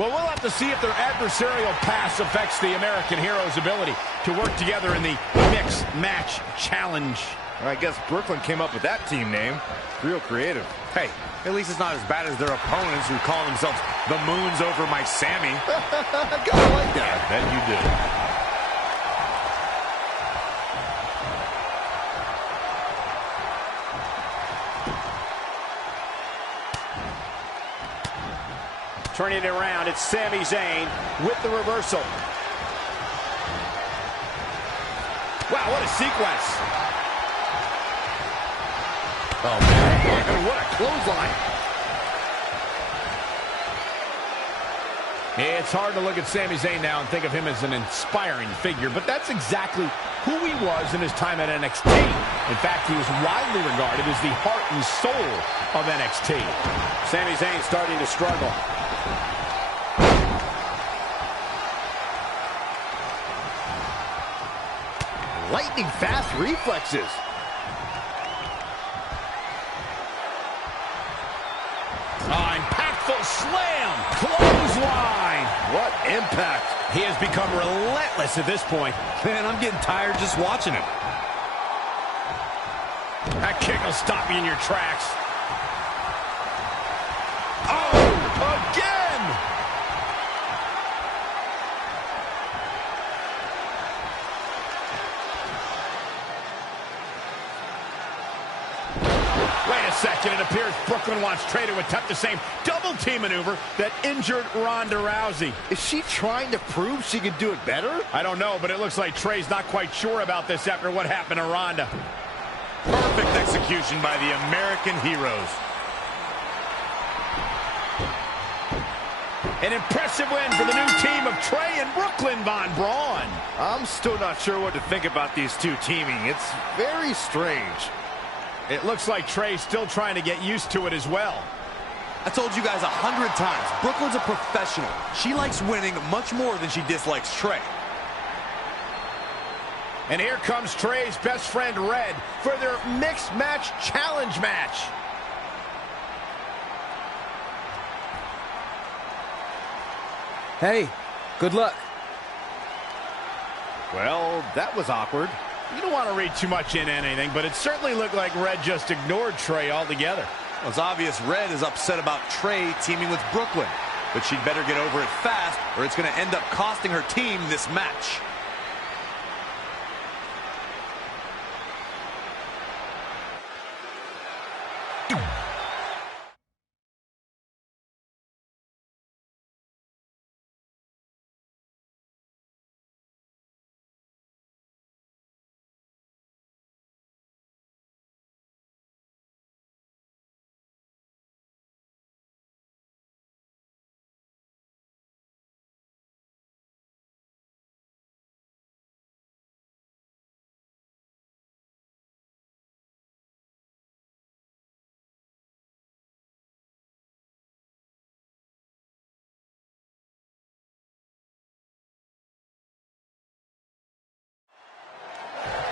Well, we'll have to see if their adversarial pass affects the American Hero's ability to work together in the Mixed Match Challenge. I guess Brooklyn came up with that team name. Real creative. Hey, at least it's not as bad as their opponents who call themselves the Moons over my Sammy. Gotta like that. I bet you do. Turning it around, it's Sami Zayn with the reversal. Wow, what a sequence. Oh, man, what a clothesline. It's hard to look at Sami Zayn now and think of him as an inspiring figure, but that's exactly who he was in his time at NXT. In fact, he was widely regarded as the heart and soul of NXT. Sami Zayn starting to struggle. Lightning fast reflexes. Impactful slam. Clothesline. What impact. He has become relentless at this point. Man, I'm getting tired just watching him. That kick will stop you in your tracks. Oh, again! Wait a second, it appears Brooklyn wants Trey to attempt the same double team maneuver that injured Ronda Rousey. Is she trying to prove she can do it better? I don't know, but it looks like Trey's not quite sure about this after what happened to Ronda. Perfect execution by the American Heroes. An impressive win for the new team of Trey and Brooklyn Von Braun. I'm still not sure what to think about these two teaming. It's very strange. It looks like Trey's still trying to get used to it as well. I told you guys 100 times, Brooklyn's a professional. She likes winning much more than she dislikes Trey. And here comes Trey's best friend, Red, for their Mixed Match Challenge match. Hey, good luck. Well, that was awkward. You don't want to read too much into anything, but it certainly looked like Red just ignored Trey altogether. Well, it's obvious Red is upset about Trey teaming with Brooklyn, but she'd better get over it fast or it's going to end up costing her team this match.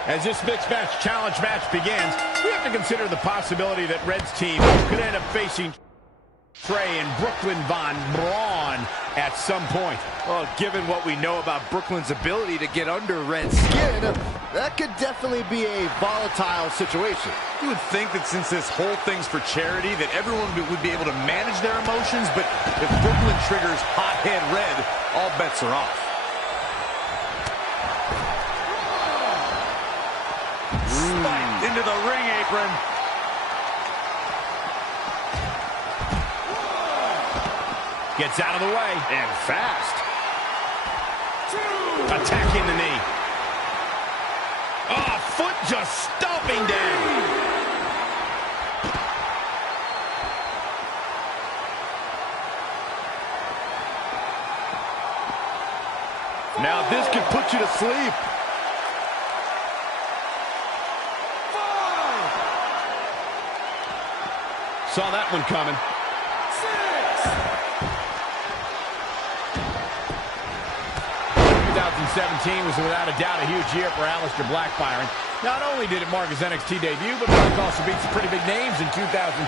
As this Mixed Match Challenge match begins, we have to consider the possibility that Red's team could end up facing Trey and Brooklyn Von Braun at some point. Well, given what we know about Brooklyn's ability to get under Red's skin, that could definitely be a volatile situation. You would think that since this whole thing's for charity, that everyone would be able to manage their emotions, but if Brooklyn triggers hothead Red, all bets are off. Spiked into the ring apron. Gets out of the way. And fast. Attacking the knee. Oh, foot just stomping down. Now this could put you to sleep. Saw that one coming. 6. was without a doubt a huge year for Aleister Black, Byron. Not only did it mark his NXT debut, but Black also beat some pretty big names in 2017.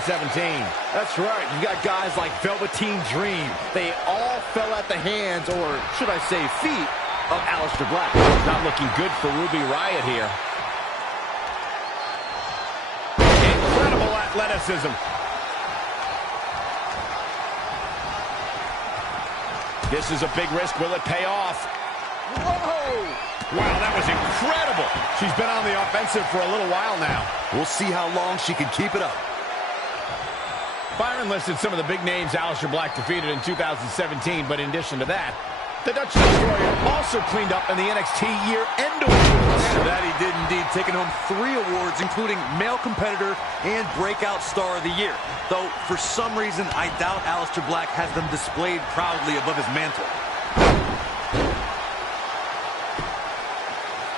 That's right. You got guys like Velveteen Dream. They all fell at the hands, or should I say feet, of Aleister Black. Not looking good for Ruby Riott here. Incredible athleticism. This is a big risk. Will it pay off? Whoa! Wow, that was incredible. She's been on the offensive for a little while now. We'll see how long she can keep it up. Byron listed some of the big names Aleister Black defeated in 2017, but in addition to that, the Dutch Destroyer also cleaned up in the NXT year-end awards. That he did indeed, taking home 3 awards, including Male Competitor and Breakout Star of the Year. Though, for some reason, I doubt Aleister Black has them displayed proudly above his mantle.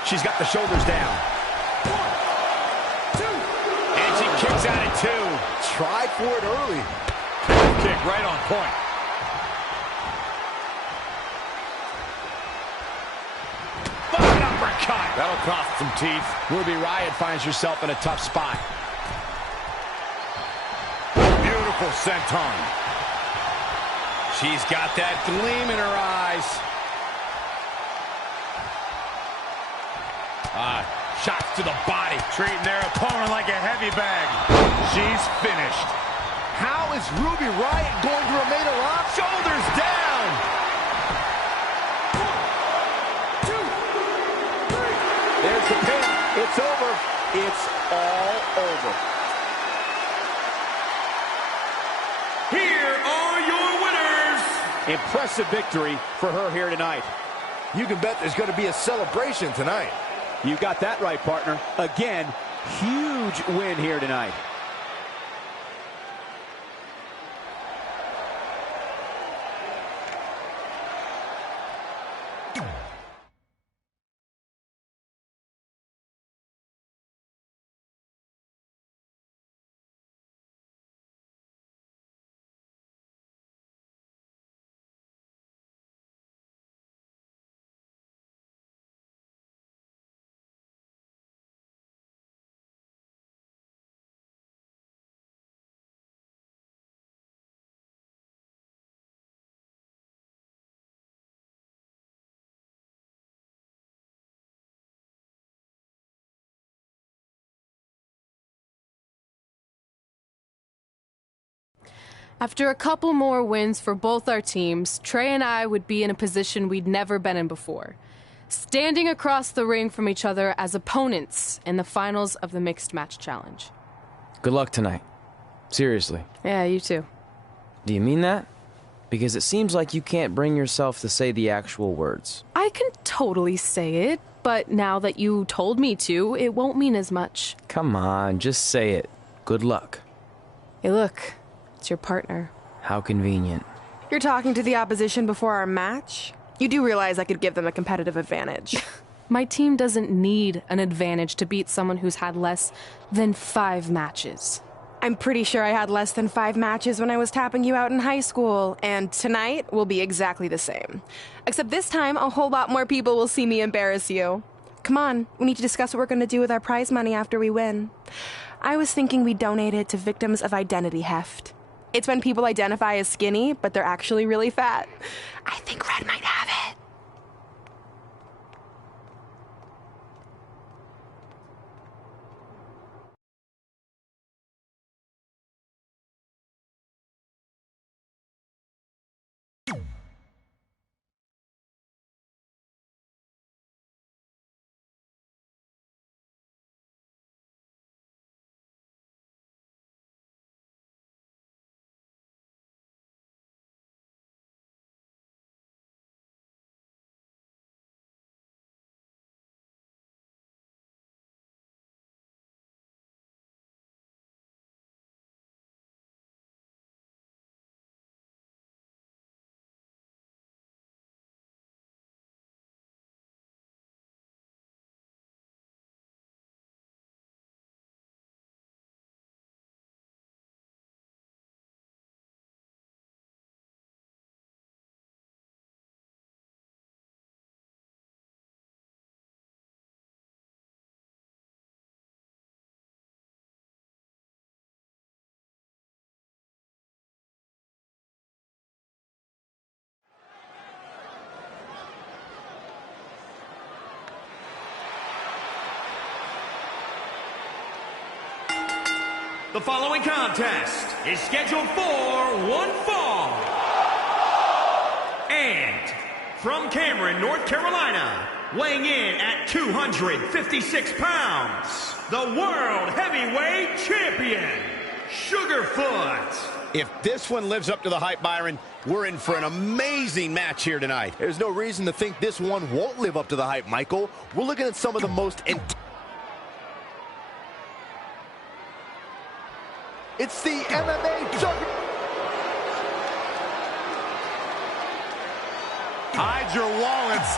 She's got the shoulders down. 1, 2. And she kicks out at 2. Tried for it early. Kick right on point. An uppercut. That'll cost some teeth. Ruby Riott finds herself in a tough spot. Beautiful senton. She's got that gleam in her eyes. Shots to the body. Treating their opponent like a heavy bag. She's finished. How is Ruby Riott going to remain alive? Shoulders down. 1, 2, 3. There's the pin. It's over. It's all over. Here are your winners. Impressive victory for her here tonight. You can bet there's going to be a celebration tonight. You got that right, partner. Again, huge win here tonight. After a couple more wins for both our teams, Trey and I would be in a position we'd never been in before. Standing across the ring from each other as opponents in the finals of the Mixed Match Challenge. Good luck tonight. Seriously. Yeah, you too. Do you mean that? Because it seems like you can't bring yourself to say the actual words. I can totally say it, but now that you told me to, it won't mean as much. Come on, just say it. Good luck. Hey, look. It's your partner. How convenient. You're talking to the opposition before our match? You do realize I could give them a competitive advantage. My team doesn't need an advantage to beat someone who's had less than 5 matches. I'm pretty sure I had less than 5 matches when I was tapping you out in high school, and tonight will be exactly the same. Except this time, a whole lot more people will see me embarrass you. Come on, we need to discuss what we're going to do with our prize money after we win. I was thinking we donate it to victims of identity heft. It's when people identify as skinny, but they're actually really fat. I think Red might have it. The following contest is scheduled for one fall. And from Cameron, North Carolina, weighing in at 256 pounds, the World Heavyweight Champion, Sugarfoot. If this one lives up to the hype, Byron, we're in for an amazing match here tonight. There's no reason to think this one won't live up to the hype, Michael. We're looking at some of the most It's the MMA juggernaut. Hide your wallets.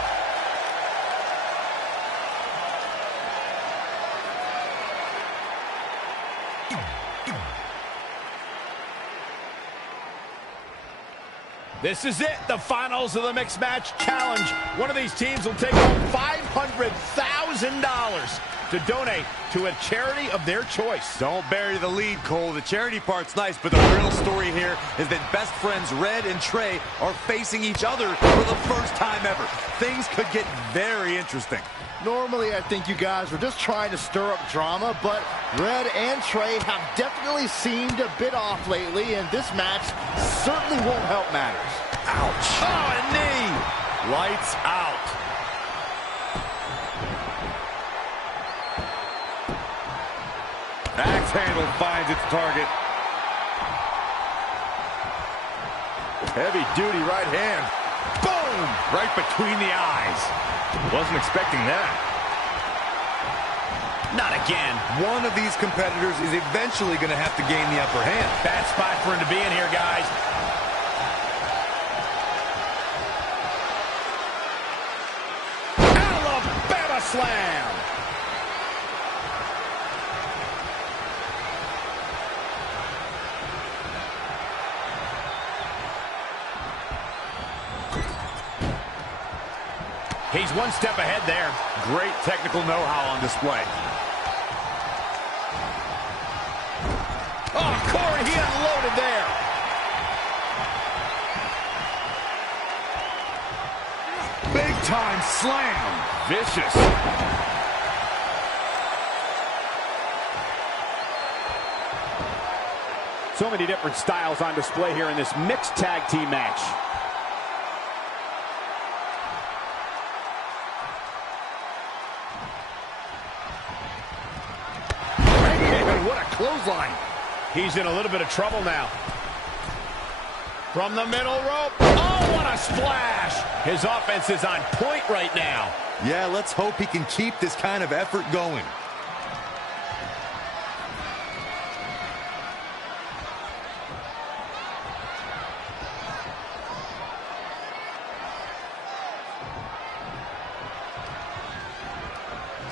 This is it, the finals of the Mixed Match Challenge. One of these teams will take home $500,000 to donate to a charity of their choice. Don't bury the lead, Cole. The charity part's nice, but the real story here is that best friends Red and Trey are facing each other for the first time ever. Things could get very interesting. Normally, I think you guys were just trying to stir up drama, but Red and Trey have definitely seemed a bit off lately, and this match certainly won't help matters. Ouch. Oh, a knee. Lights out. Axe handle finds its target. Heavy-duty right hand. Boom! Right between the eyes. Wasn't expecting that. Not again. One of these competitors is eventually going to have to gain the upper hand. Bad spot for him to be in here, guys. Alabama slam. He's one step ahead there. Great technical know-how on display. Oh, Corey, he unloaded there. Big time slam. Vicious. So many different styles on display here in this mixed tag team match. What a clothesline. He's in a little bit of trouble now. From the middle rope. Oh, what a splash. His offense is on point right now. Yeah, let's hope he can keep this kind of effort going.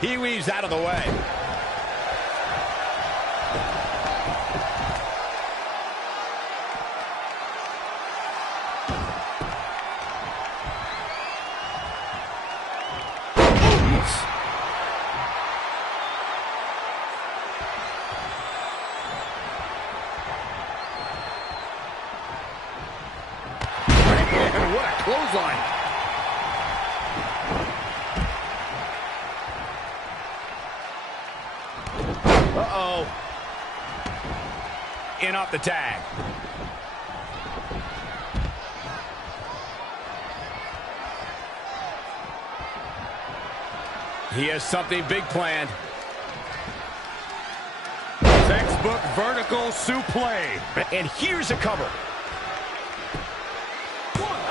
He weaves out of the way. What a clothesline. Uh-oh. In off the tag. He has something big planned. Textbook vertical suplex. And here's a cover.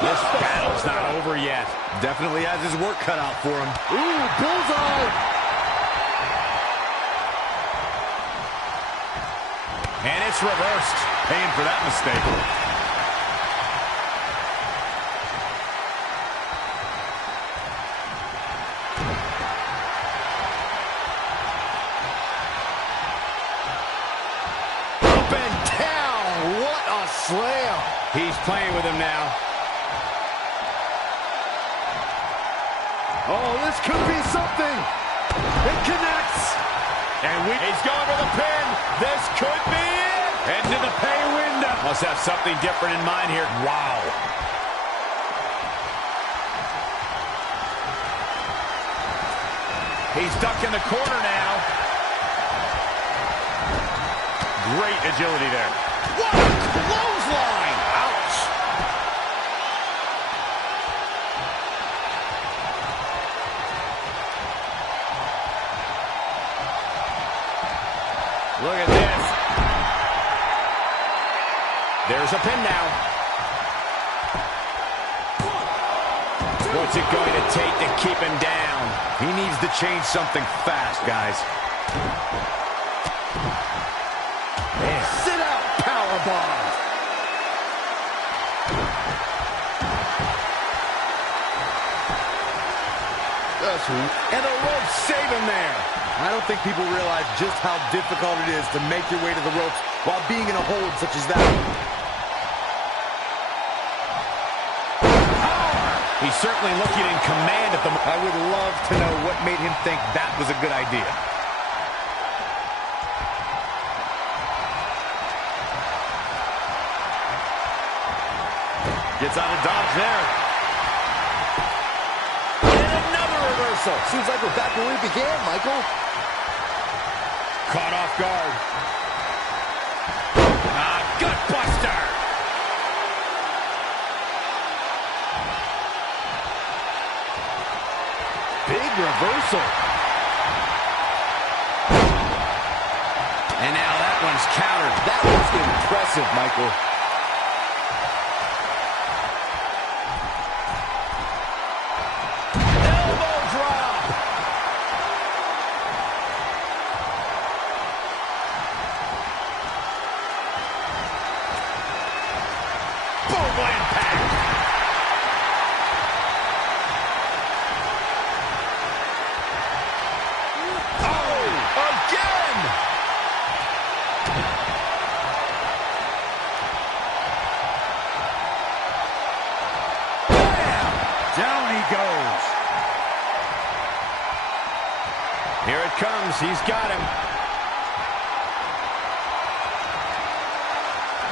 This battle's not over yet. Definitely has his work cut out for him. Ooh, bullseye! And it's reversed. Paying for that mistake. Up and down! What a slam! He's playing with him now. Oh, this could be something! It connects! And he's going for the pin. This could be it. Into the pay window. Must have something different in mind here. Wow. He's stuck in the corner now. great agility there. What a clothesline! Ouch! Look at this. There's a pin now. What's it going to take to keep him down? He needs to change something fast, guys. Sit out powerbomb. And the rope save him there. I don't think people realize just how difficult it is to make your way to the ropes while being in a hold such as that. He's certainly looking in command at the moment. I would love to know what made him think that was a good idea. Gets out of dodge there. And another reversal. Seems like we're back where we began, Michael. Caught off guard. Gut buster. Big reversal. And now that one's countered. That was impressive, Michael. Elbow drop. Boom, impact. Down he goes. Here it comes. He's got him.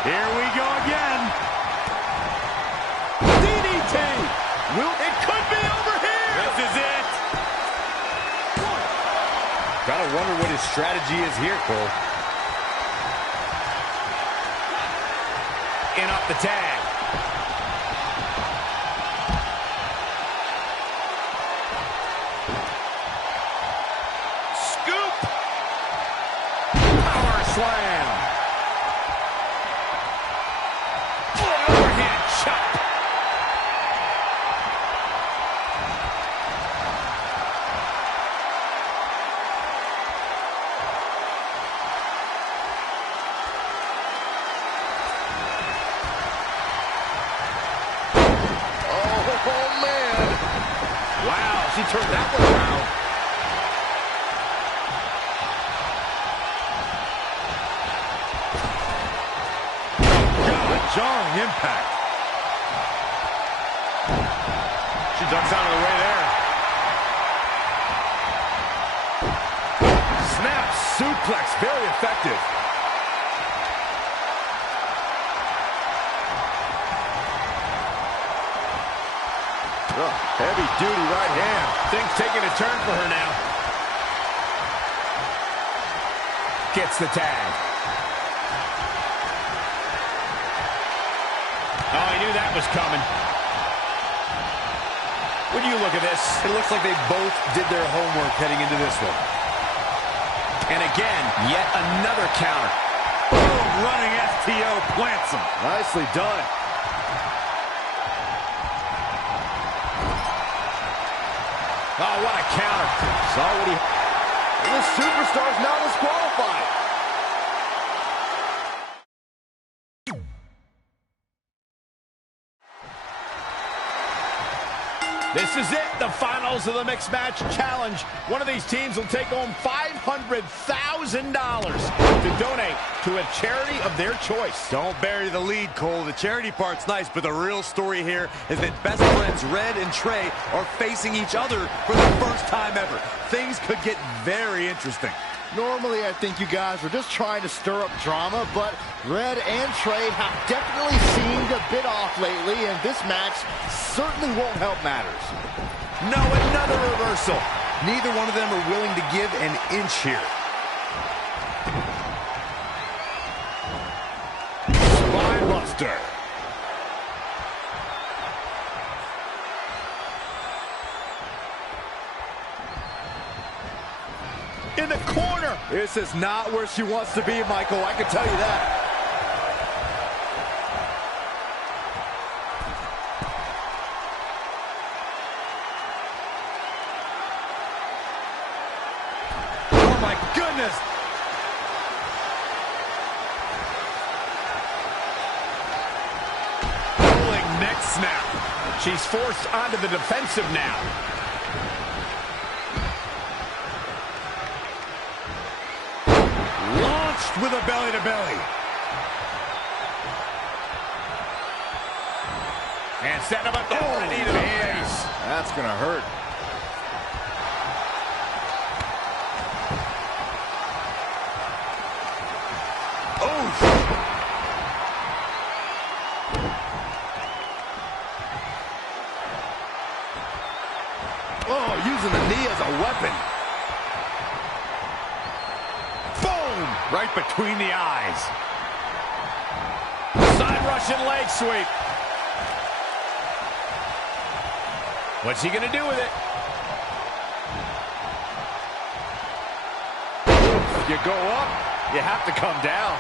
Here we go again. DDT. It could be over here. This is it. Gotta wonder what his strategy is here, Cole. In up the tag. Scoop. Power slam. Overhead chop. Oh, man. Wow, she turned that one around. Jarring impact. She ducks out of the way there. Snap suplex, very effective. Heavy duty right hand. Things taking a turn for her now. Gets the tag. Oh, he knew that was coming. When you look at this, It looks like they both did their homework heading into this one. and again, yet another counter. Boom, running STO plants him. Nicely done. Oh, what a counter. Saw what he... The superstar's now disqualified. This is it, the finals of the Mixed Match Challenge. One of these teams will take home $500,000 to donate to a charity of their choice. Don't bury the lead, Cole. The charity part's nice, but the real story here is that best friends Red and Trey are facing each other for the first time ever. Things could get very interesting. Normally, I think you guys were just trying to stir up drama, but Red and Trey have definitely seemed a bit off lately, and this match certainly won't help matters. No, another reversal. Neither one of them are willing to give an inch here. monster. In the corner. This is not where she wants to be, Michael. I can tell you that. Oh, my goodness. Rolling neck snap. She's forced onto the defensive now. With a belly-to-belly. And setting him up the knee to the face. That's gonna hurt. Oh, using the knee as a weapon. Right between the eyes. Side Russian leg sweep. What's he gonna do with it? You go up, you have to come down.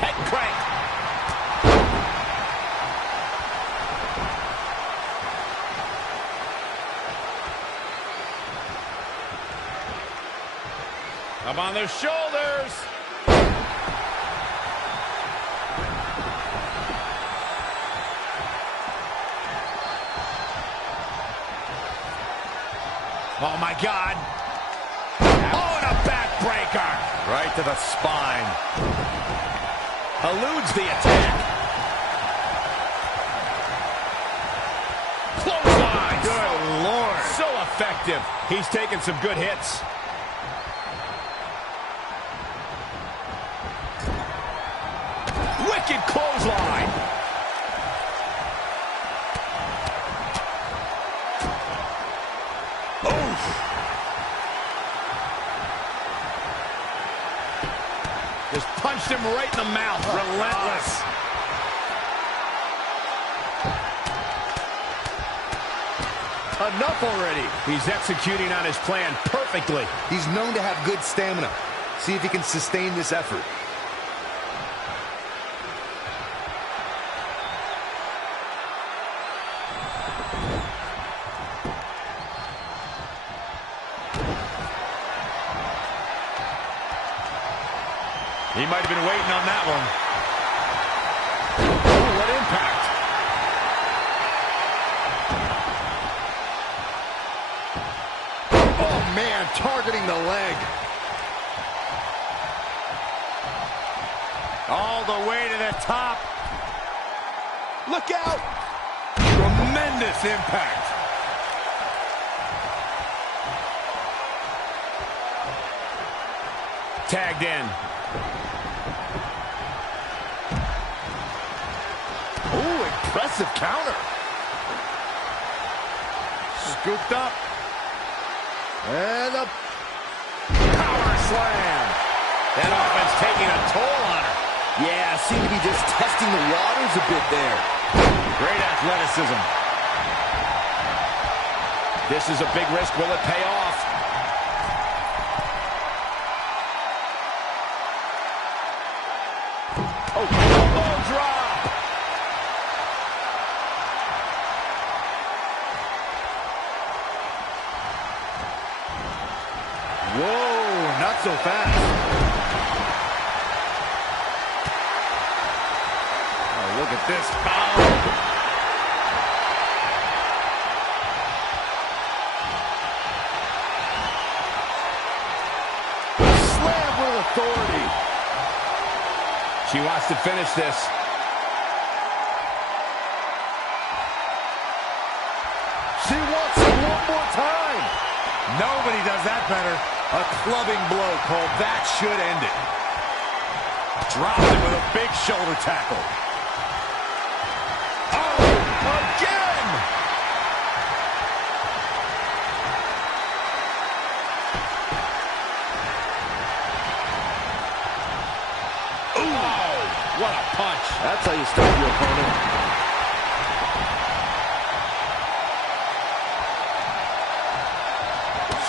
Head crank. Up on their shoulders. Oh, my God. Oh, and a backbreaker. Right to the spine. Eludes the attack. Clothesline. Good Lord. So effective. He's taking some good hits. Wicked clothesline. Just punched him right in the mouth. Relentless. Enough already. He's executing on his plan perfectly. He's known to have good stamina. See if he can sustain this effort. He might have been waiting on that one. Oh, what impact. Oh, man, targeting the leg. All the way to the top. Look out! Tremendous impact. Tagged in. Ooh, impressive counter. Scooped up. And a Power slam. That offense taking a toll on her. Yeah, seem to be just testing the waters a bit there. Great athleticism. This is a big risk. Will it pay off? Oh, elbow drop. Whoa, not so fast. Oh, look at this power. slam with authority. She wants to finish this. She wants it one more time. Nobody does that better. A clubbing blow called that should end it. Dropped it with a big shoulder tackle. Oh, again! That's how you stop your opponent.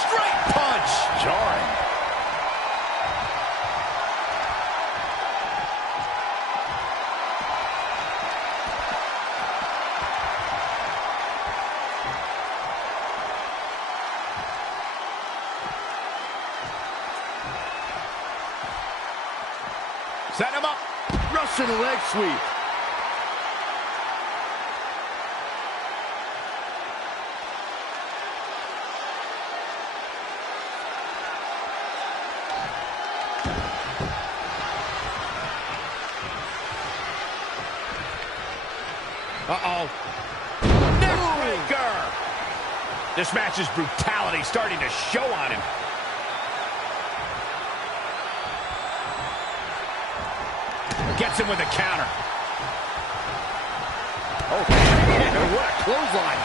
Straight punch. Jarring. Set him up. Russian leg sweep. Uh-oh. Neckbreaker. This match's brutality starting to show on him. Gets him with a counter. Oh, man, what a clothesline.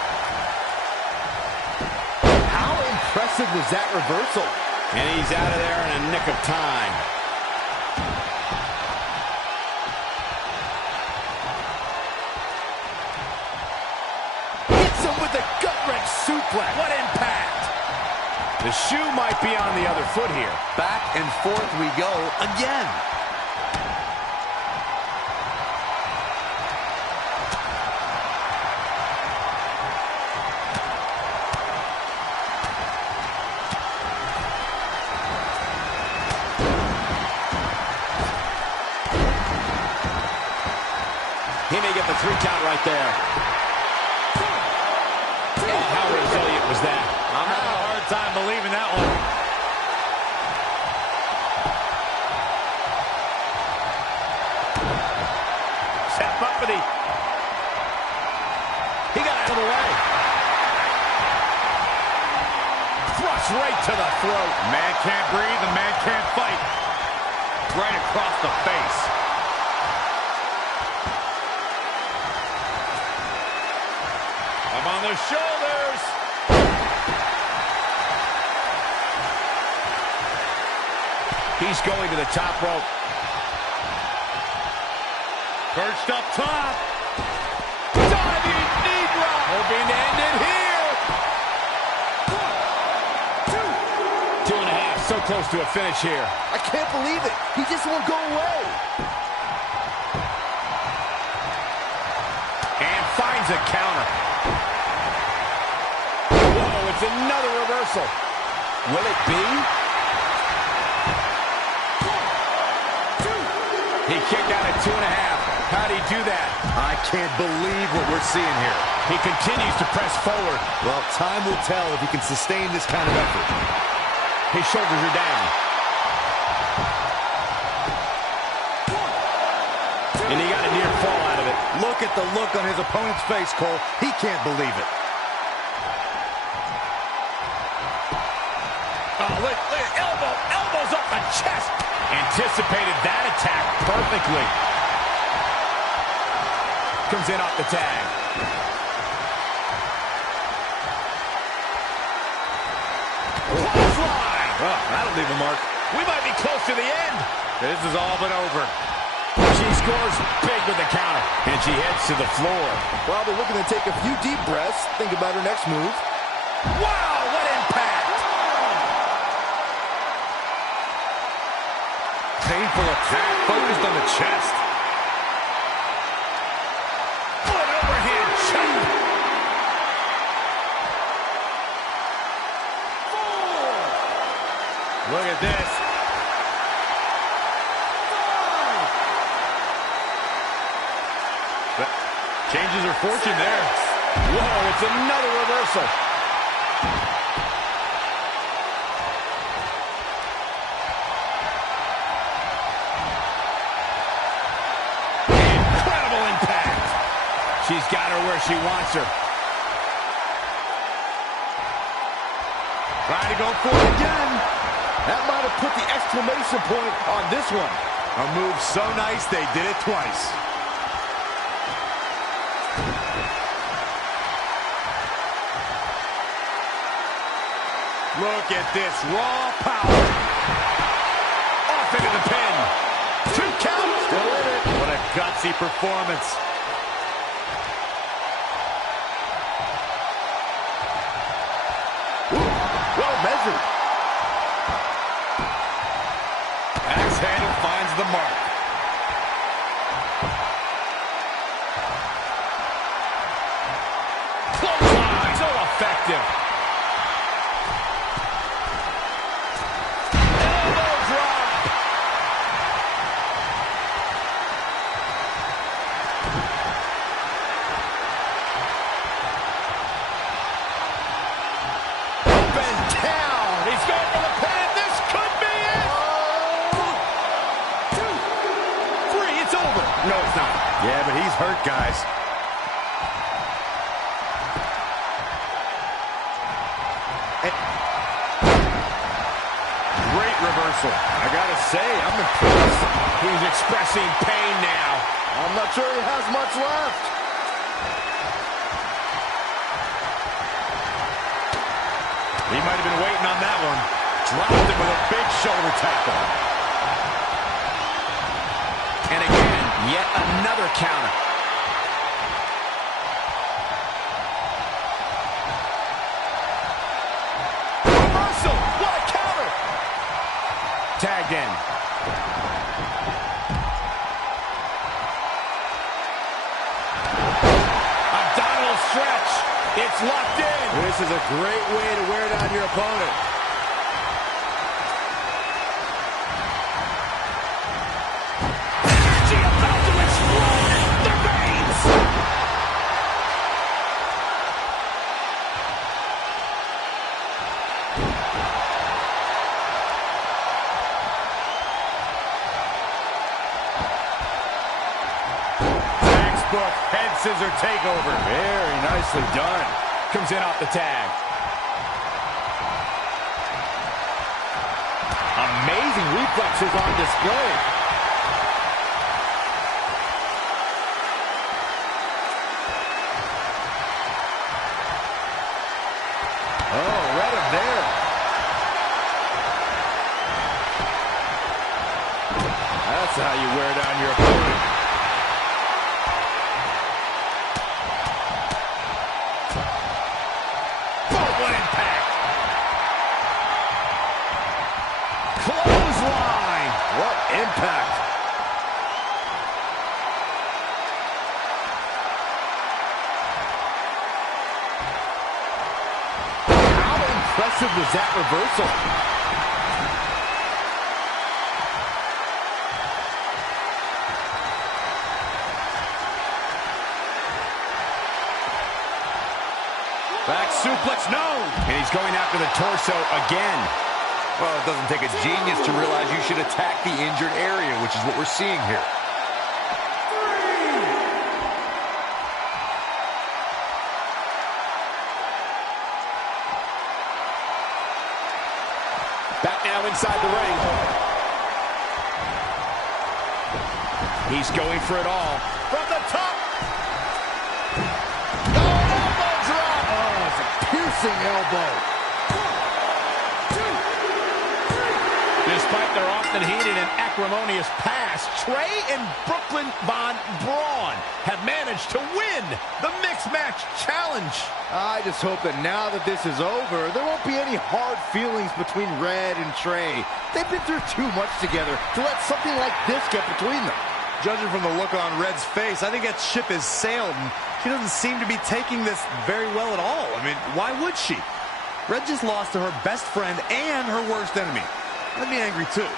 How impressive was that reversal? And he's out of there in a nick of time. Hits him with a gut-wrench suplex. What impact! The shoe might be on the other foot here. Back and forth we go again. He may get the 3 count right there. Oh, how resilient was that? I'm having a hard time believing that one. Set him up for the... He got out of the way. Thrust right to the throat. Man can't breathe, the man can't fight. Right across the face. Up on the shoulders. He's going to the top rope. Perched up top. Diving knee drop. Hoping to end it here. 2.5. So close to a finish here. I can't believe it. He just won't go away. And finds a counter. Whoa, it's another reversal. Will it be? He kicked out at 2.5. How'd he do that? I can't believe what we're seeing here. He continues to press forward. Well, time will tell if he can sustain this kind of effort. His shoulders are down. And he got a near fall out of it. Look at the look on his opponent's face, Cole. He can't believe it. Oh, look, elbows up the chest. Anticipated that attack perfectly. Comes in off the tag. Clothesline. Oh, that'll leave a mark. We might be close to the end. This is all but over. She scores big with the counter, and she heads to the floor. Probably looking to take a few deep breaths. Think about her next move. Wow, what impact! Painful attack focused on the chest. What an overhand shot! 4. Look at this. 5. Changes her fortune there. Whoa, it's another reversal. Incredible impact. She's got her where she wants her. Trying to go for it again. That might have put the exclamation point on this one. A move so nice they did it twice. Look at this raw power. Off into the pin. 2 count. Still in it. What a gutsy gutsy performance. Well measured. Axe handle finds the mark. Clothesline, so effective. Elbow drop. Up and down. He's going for the pin. This could be it. 1, 2, 3. It's over. No, it's not. Yeah, but he's hurt, guys. Great reversal. I gotta say, I'm impressed. He's expressing pain now. I'm not sure he has much left. He might have been waiting on that one. Dropped him with a big shoulder tackle. And again, yet another counter. Reversal! What a counter! Tagged in. Abdominal stretch. It's locked in. This is a great way to wear down your opponent. Energy about to explode in the veins. Textbook head scissor takeover. Very nicely done. Comes in off the tag. Amazing reflexes on display. Oh, read him there. That's how you wear down your opponent. Oh, what impact! Clothesline! What impact. How impressive was that reversal? Back suplex, no! And he's going after the torso again. Well, it doesn't take a genius to realize you should attack the injured area, which is what we're seeing here. Back now inside the ring. He's going for it all. From the top. Oh, an elbow drop. Oh, it's a piercing elbow. Despite their often heated and acrimonious past, Trey and Brooklyn Von Braun have managed to win the Mixed Match Challenge. I just hope that now that this is over, there won't be any hard feelings between Red and Trey. They've been through too much together to let something like this get between them. Judging from the look on Red's face, I think that ship has sailed, and she doesn't seem to be taking this very well at all. I mean, why would she? Red just lost to her best friend and her worst enemy. I'd be angry too.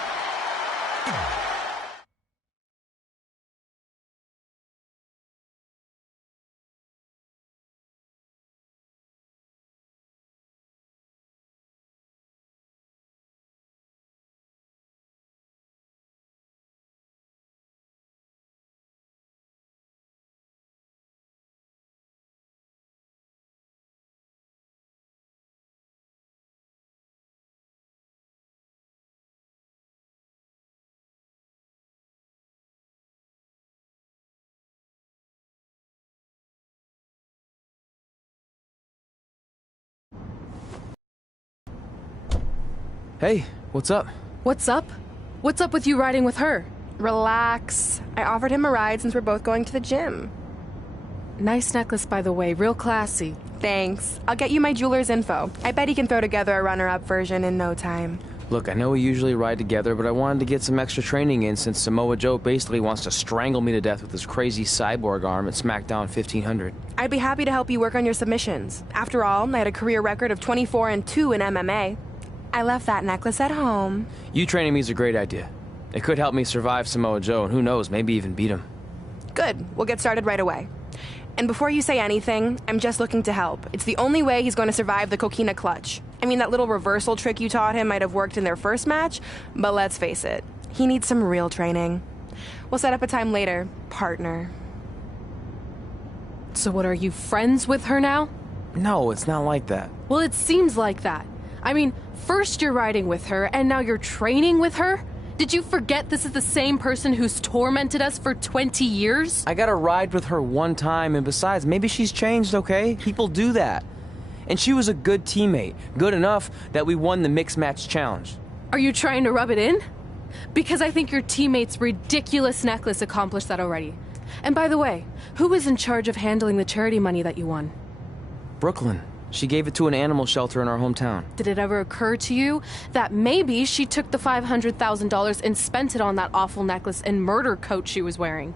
Hey, what's up? What's up? What's up with you riding with her? Relax. I offered him a ride since we're both going to the gym. Nice necklace, by the way. Real classy. Thanks. I'll get you my jeweler's info. I bet he can throw together a runner-up version in no time. Look, I know we usually ride together, but I wanted to get some extra training in since Samoa Joe basically wants to strangle me to death with his crazy cyborg arm at SmackDown 1500. I'd be happy to help you work on your submissions. After all, I had a career record of 24-2 in MMA. I left that necklace at home. You training me is a great idea. It could help me survive Samoa Joe, and who knows, maybe even beat him. Good. We'll get started right away. And before you say anything, I'm just looking to help. It's the only way he's going to survive the coquina clutch. I mean, that little reversal trick you taught him might have worked in their first match, but let's face it, he needs some real training. We'll set up a time later, partner. So what, are you friends with her now? No, it's not like that. Well, it seems like that. I mean, first you're riding with her, and now you're training with her? Did you forget this is the same person who's tormented us for 20 years? I got a ride with her one time, and besides, maybe she's changed, okay? People do that. And she was a good teammate. Good enough that we won the mixed match challenge. Are you trying to rub it in? Because I think your teammate's ridiculous necklace accomplished that already. And by the way, who was in charge of handling the charity money that you won? Brooklyn. She gave it to an animal shelter in our hometown. Did it ever occur to you that maybe she took the $500,000 and spent it on that awful necklace and murder coat she was wearing?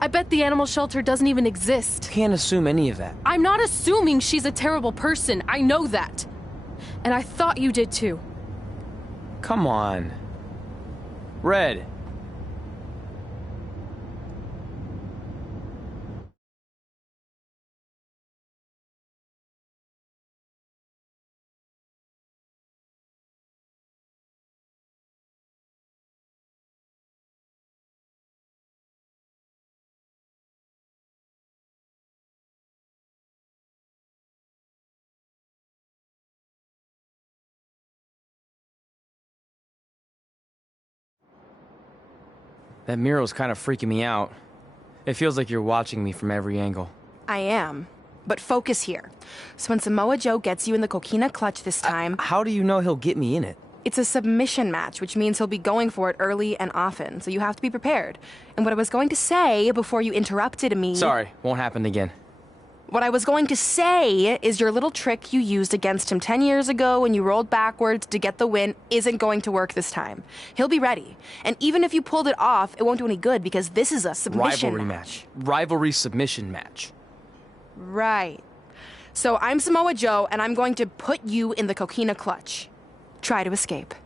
I bet the animal shelter doesn't even exist. Can't assume any of that. I'm not assuming she's a terrible person. I know that. And I thought you did too. Come on. Red. That mural's kind of freaking me out. It feels like you're watching me from every angle. I am. But focus here. So when Samoa Joe gets you in the coquina clutch this time... How do you know he'll get me in it? It's a submission match, which means he'll be going for it early and often, so you have to be prepared. And what I was going to say before you interrupted me... Sorry, won't happen again. What I was going to say is your little trick you used against him 10 years ago when you rolled backwards to get the win isn't going to work this time. He'll be ready. And even if you pulled it off, it won't do any good because this is a submission Rivalry match. Rivalry submission match. Right. So I'm Samoa Joe, and I'm going to put you in the coquina clutch. Try to escape.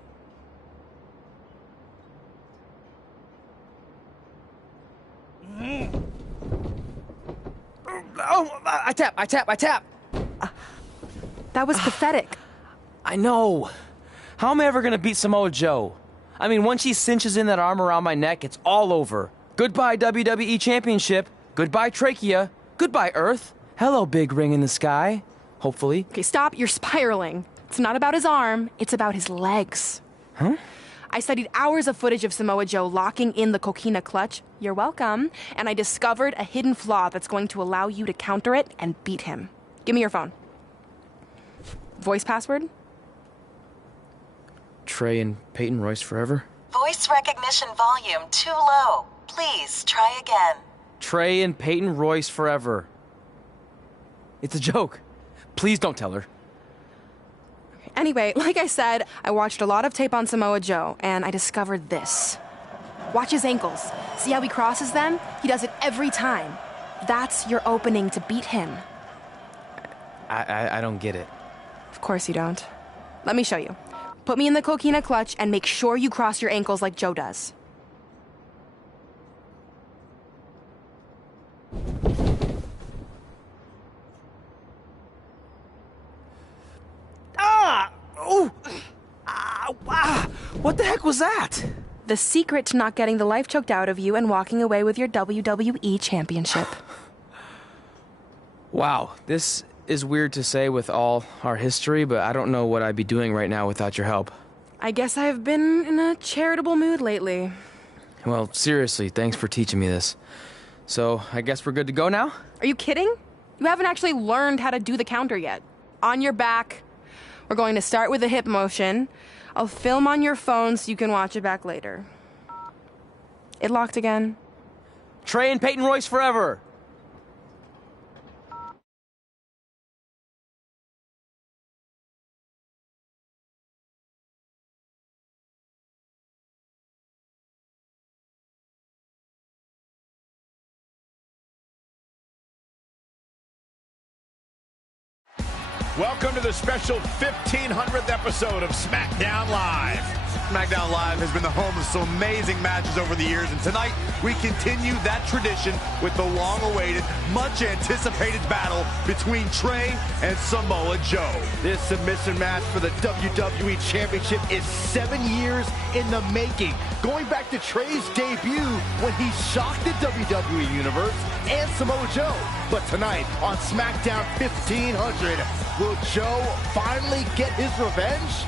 Oh, I tap. That was pathetic. I know. How am I ever gonna beat Samoa Joe? I mean, once she cinches in that arm around my neck, it's all over. Goodbye, WWE Championship. Goodbye, Trachea. Goodbye, Earth. Hello, big ring in the sky. Hopefully. Okay, stop. You're spiraling. It's not about his arm. It's about his legs. Huh? I studied hours of footage of Samoa Joe locking in the coquina clutch. You're welcome. And I discovered a hidden flaw that's going to allow you to counter it and beat him. Give me your phone. Voice password? Trey and Peyton Royce forever? Voice recognition volume too low. Please try again. Trey and Peyton Royce forever. It's a joke. Please don't tell her. Anyway, like I said, I watched a lot of tape on Samoa Joe, and I discovered this. Watch his ankles. See how he crosses them? He does it every time. That's your opening to beat him. I don't get it. Of course you don't. Let me show you. Put me in the coquina clutch and make sure you cross your ankles like Joe does. What the heck was that? The secret to not getting the life choked out of you and walking away with your WWE Championship. Wow, this is weird to say with all our history, but I don't know what I'd be doing right now without your help. I guess I've been in a charitable mood lately. Well, seriously, thanks for teaching me this. So, I guess we're good to go now? Are you kidding? You haven't actually learned how to do the counter yet. On your back. We're going to start with a hip motion. I'll film on your phone so you can watch it back later. It locked again. Trey and Peyton Royce forever. Welcome to the special 1500th episode of SmackDown Live. SmackDown Live has been the home of some amazing matches over the years, and tonight we continue that tradition with the long-awaited, much-anticipated battle between Trey and Samoa Joe. This submission match for the WWE Championship is 7 years in the making, going back to Trey's debut when he shocked the WWE Universe and Samoa Joe. But tonight on SmackDown 1500, will Joe finally get his revenge?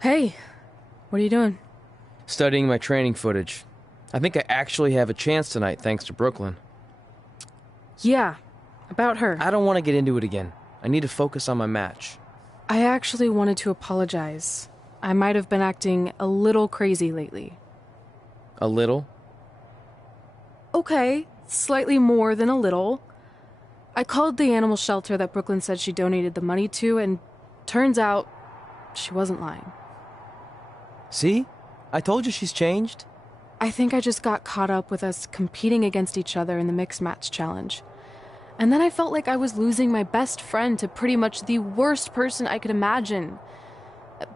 Hey, what are you doing? Studying my training footage. I think I actually have a chance tonight thanks to Brooklyn. Yeah, about her. I don't want to get into it again. I need to focus on my match. I actually wanted to apologize. I might have been acting a little crazy lately. A little? Okay, slightly more than a little. I called the animal shelter that Brooklyn said she donated the money to, and turns out she wasn't lying. See? I told you she's changed. I think I just got caught up with us competing against each other in the mixed match challenge. And then I felt like I was losing my best friend to pretty much the worst person I could imagine.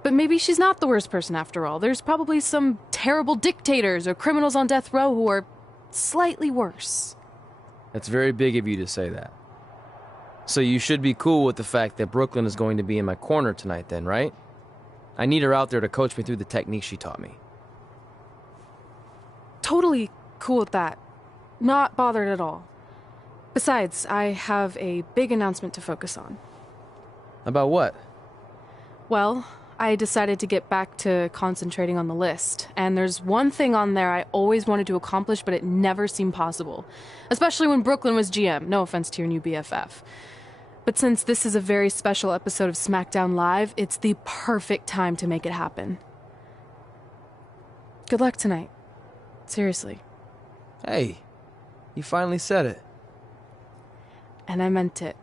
But maybe she's not the worst person after all. There's probably some terrible dictators or criminals on death row who are slightly worse. That's very big of you to say that. So you should be cool with the fact that Brooklyn is going to be in my corner tonight then, right? I need her out there to coach me through the technique she taught me. Totally cool with that. Not bothered at all. Besides, I have a big announcement to focus on. About what? Well, I decided to get back to concentrating on the list, and there's one thing on there I always wanted to accomplish, but it never seemed possible. Especially when Brooklyn was GM, no offense to your new BFF. But since this is a very special episode of SmackDown Live, it's the perfect time to make it happen. Good luck tonight. Seriously. Hey, you finally said it. And I meant it.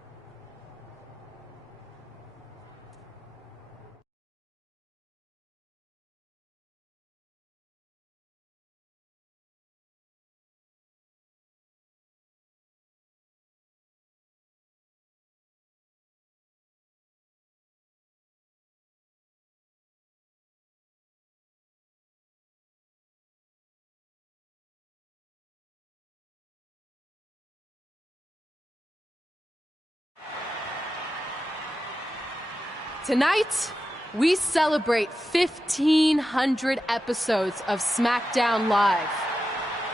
Tonight, we celebrate 1,500 episodes of SmackDown Live.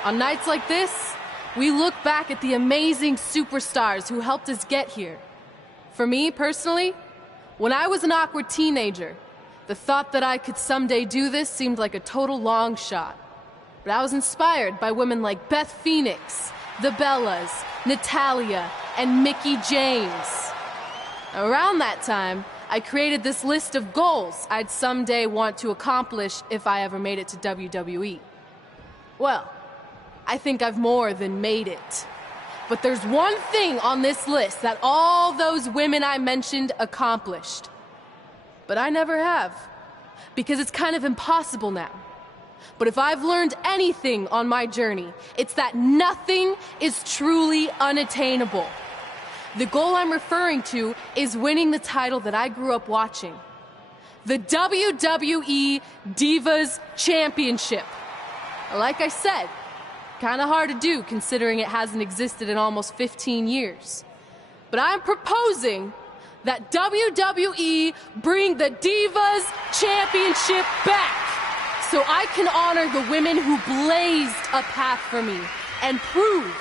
On nights like this, we look back at the amazing superstars who helped us get here. For me, personally, when I was an awkward teenager, the thought that I could someday do this seemed like a total long shot. But I was inspired by women like Beth Phoenix, the Bellas, Natalia, and Mickie James. Around that time, I created this list of goals I'd someday want to accomplish if I ever made it to WWE. Well, I think I've more than made it. But there's one thing on this list that all those women I mentioned accomplished. But I never have, because it's kind of impossible now. But if I've learned anything on my journey, it's that nothing is truly unattainable. The goal I'm referring to is winning the title that I grew up watching. The WWE Divas Championship. Like I said, kind of hard to do considering it hasn't existed in almost 15 years. but I'm proposing that WWE bring the Divas Championship back so I can honor the women who blazed a path for me and prove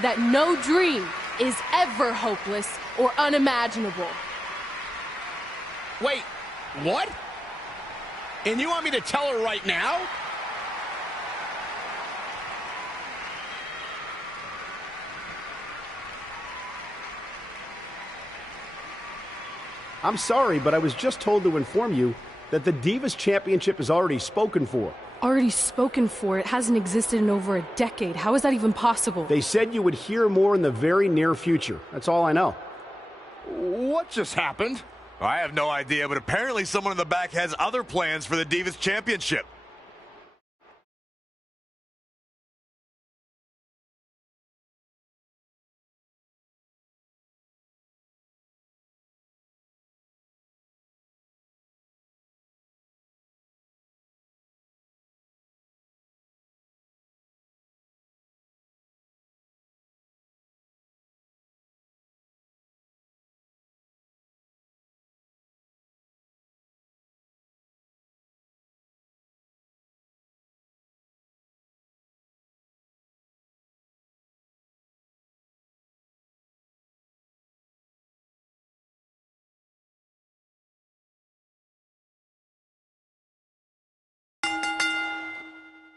that no dream is ever hopeless or unimaginable. Wait, what? And you want me to tell her right now? I'm sorry, but I was just told to inform you that the Divas Championship is already spoken for. Already spoken for? It hasn't existed in over a decade. How is that even possible? They said you would hear more in the very near future. That's all I know. What just happened? I have no idea, but apparently someone in the back has other plans for the Divas Championship.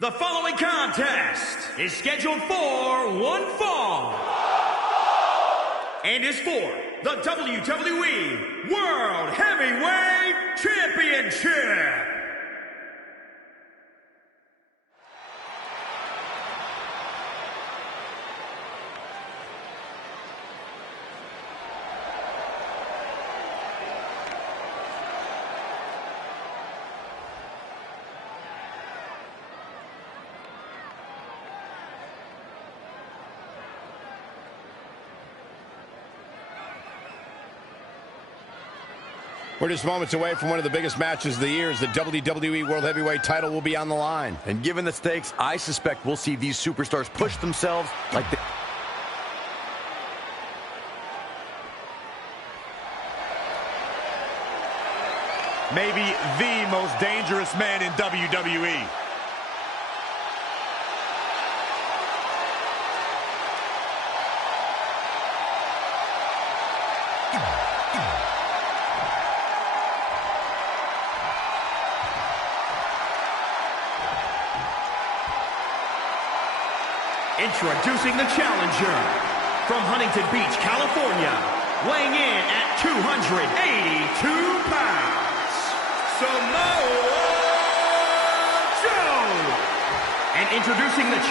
The following contest is scheduled for one fall and is for the WWE World Heavyweight Championship. We're just moments away from one of the biggest matches of the year as the WWE World Heavyweight title will be on the line. And given the stakes, I suspect we'll see these superstars push themselves like they... Maybe the most dangerous man in WWE. Introducing the challenger from Huntington Beach, California, weighing in at 282 pounds, Samoa Joe. And introducing the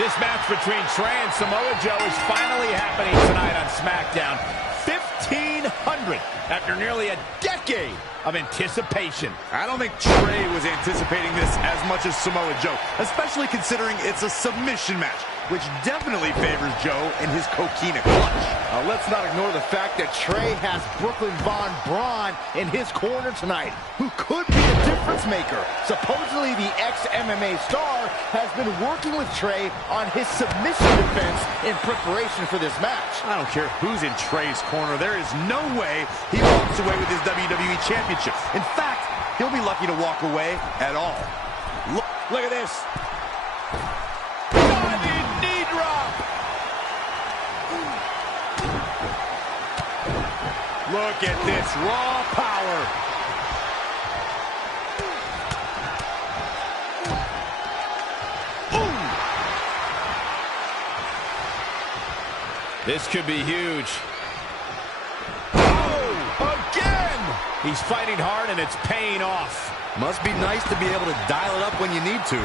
This match between Trey and Samoa Joe is finally happening tonight on SmackDown. 1,500 after nearly a decade of anticipation. I don't think Trey was anticipating this as much as Samoa Joe, especially considering it's a submission match, which definitely favors Joe and his coquina clutch. Let's not ignore the fact that Trey has Brooklyn Von Braun in his corner tonight, who could be a difference maker. Supposedly, the ex-MMA star has been working with Trey on his submission defense in preparation for this match. I don't care who's in Trey's corner. There is no way he walks away with his WWE Championship. In fact, he'll be lucky to walk away at all. Look at this. Diving knee drop. Look at this raw power. This could be huge. Oh, again! He's fighting hard and it's paying off. Must be nice to be able to dial it up when you need to.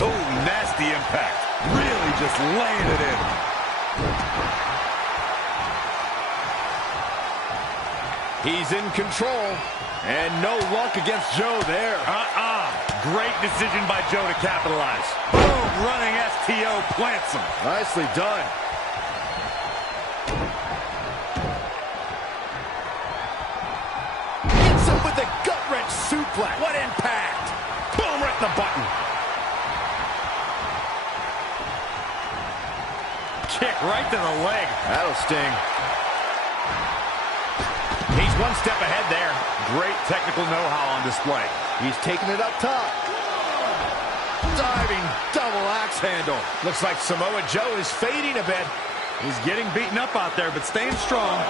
Oh, nasty impact. Really just laying it in. He's in control. And no luck against Joe there. Great decision by Joe to capitalize. Boom, running STO plants him. Nicely done. Hits him with a gut-wrench suplex. What impact! Boom, right in the button. kick right to the leg. That'll sting. He's one step ahead there. Great technical know-how on display. He's taking it up top. Diving double axe handle. Looks like Samoa Joe is fading a bit. He's getting beaten up out there, but staying strong.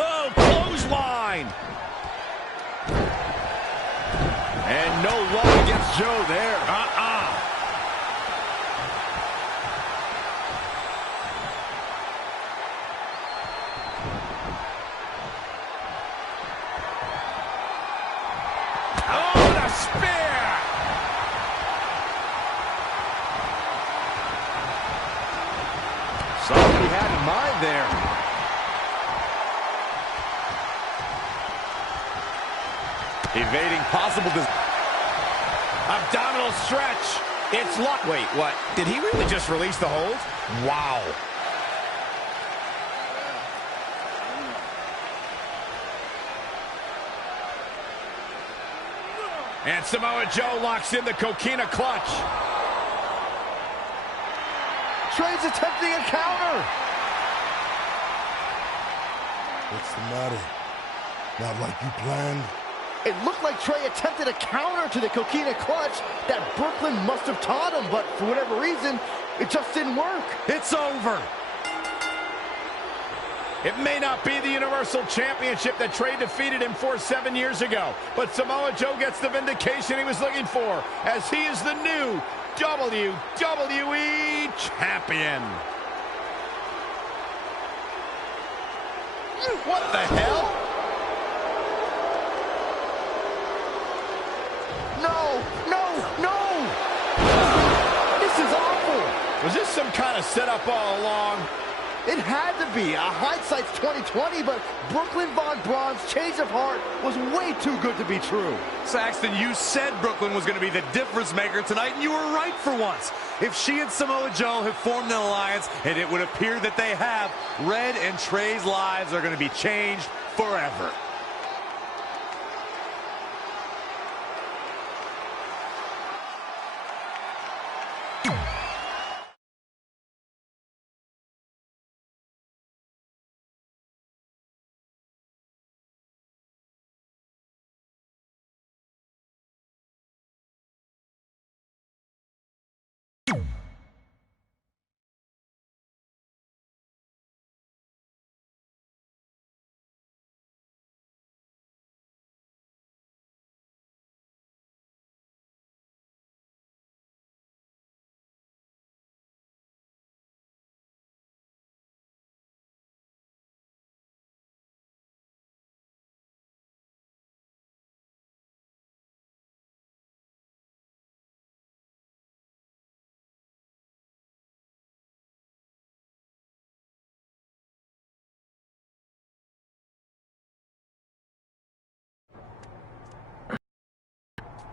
Oh, clothesline. And no love against Joe there. Oh, the spear. Saw what he had in mind there. Evading possible Abdominal stretch. It's locked. Wait, what? Did he really just release the hold? Wow. And Samoa Joe locks in the coquina clutch. Trey's attempting a counter. What's the matter? Not like you planned? It looked like Trey attempted a counter to the coquina clutch that Brooklyn must have taught him, but for whatever reason, it just didn't work. It's over. It may not be the Universal Championship that Trey defeated him for 7 years ago, but Samoa Joe gets the vindication he was looking for, as he is the new WWE Champion. What the hell? No, no, no! This is awful! Was this some kind of setup all along? It had to be. Hindsight's 20/20, but Brooklyn Von Braun's change of heart was way too good to be true. Saxton, you said Brooklyn was going to be the difference maker tonight, and you were right for once. If she and Samoa Joe have formed an alliance, and it would appear that they have, Red and Trey's lives are going to be changed forever.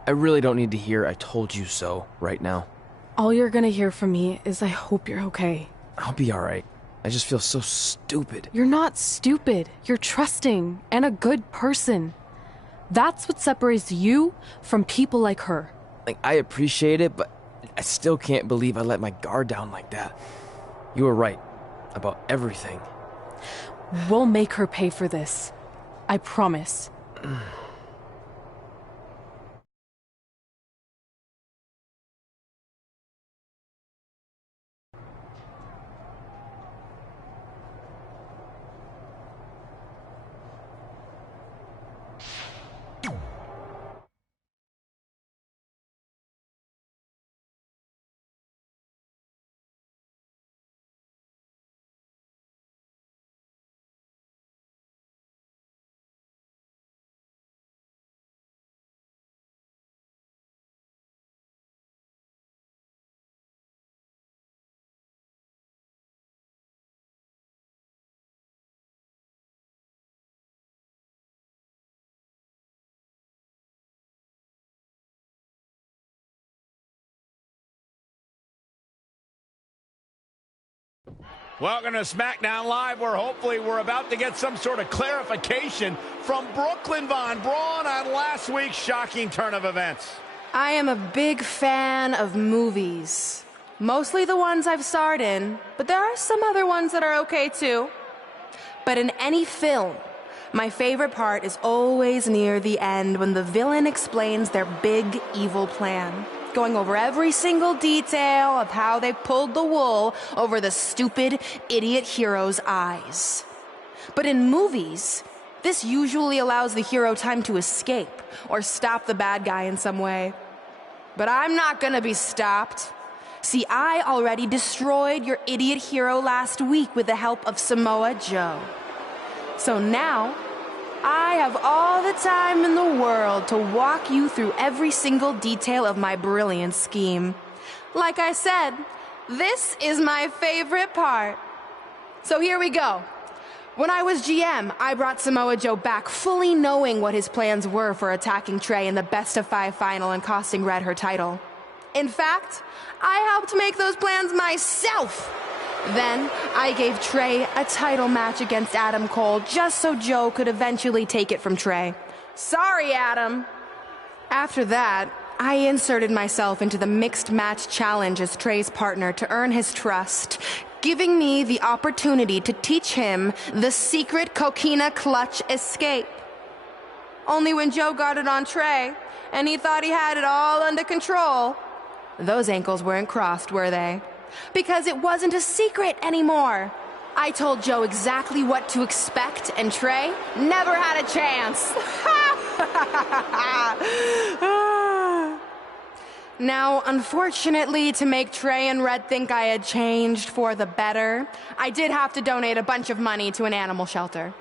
I really don't need to hear "I told you so" right now. All you're gonna hear from me is I hope you're okay. I'll be alright. I just feel so stupid. You're not stupid. You're trusting and a good person. That's what separates you from people like her. Like, I appreciate it, but I still can't believe I let my guard down like that. You were right about everything. We'll make her pay for this. I promise. Welcome to SmackDown Live, where hopefully we're about to get some sort of clarification from Brooklyn Von Braun on last week's shocking turn of events. I am a big fan of movies. Mostly the ones I've starred in, but there are some other ones that are okay too. But in any film, my favorite part is always near the end when the villain explains their big evil plan, going over every single detail of how they pulled the wool over the stupid idiot hero's eyes. But in movies, this usually allows the hero time to escape or stop the bad guy in some way. But I'm not gonna be stopped. See, I already destroyed your idiot hero last week with the help of Samoa Joe. So now, I have all the time in the world to walk you through every single detail of my brilliant scheme. Like I said, this is my favorite part. So here we go. When I was GM, I brought Samoa Joe back fully knowing what his plans were for attacking Trey in the best-of-5 final and costing Red her title. In fact, I helped make those plans myself. Then, I gave Trey a title match against Adam Cole just so Joe could eventually take it from Trey. Sorry, Adam. After that, I inserted myself into the mixed match challenge as Trey's partner to earn his trust, giving me the opportunity to teach him the secret coquina clutch escape. Only when Joe got it on Trey, and he thought he had it all under control, those ankles weren't crossed, were they? Because it wasn't a secret anymore. I told Joe exactly what to expect, and Trey never had a chance. Now, unfortunately, to make Trey and Red think I had changed for the better, I did have to donate a bunch of money to an animal shelter.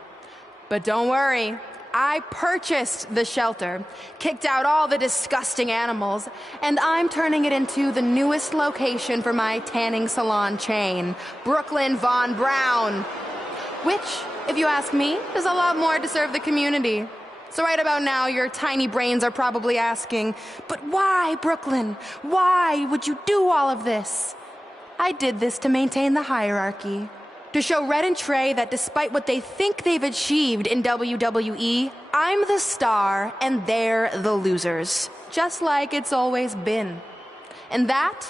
But don't worry. I purchased the shelter, kicked out all the disgusting animals, and I'm turning it into the newest location for my tanning salon chain, Brooklyn Von Braun. Which, if you ask me, is a lot more to serve the community. So right about now, your tiny brains are probably asking, but why, Brooklyn? Why would you do all of this? I did this to maintain the hierarchy. To show Red and Trey that despite what they think they've achieved in WWE, I'm the star and they're the losers. Just like it's always been. And that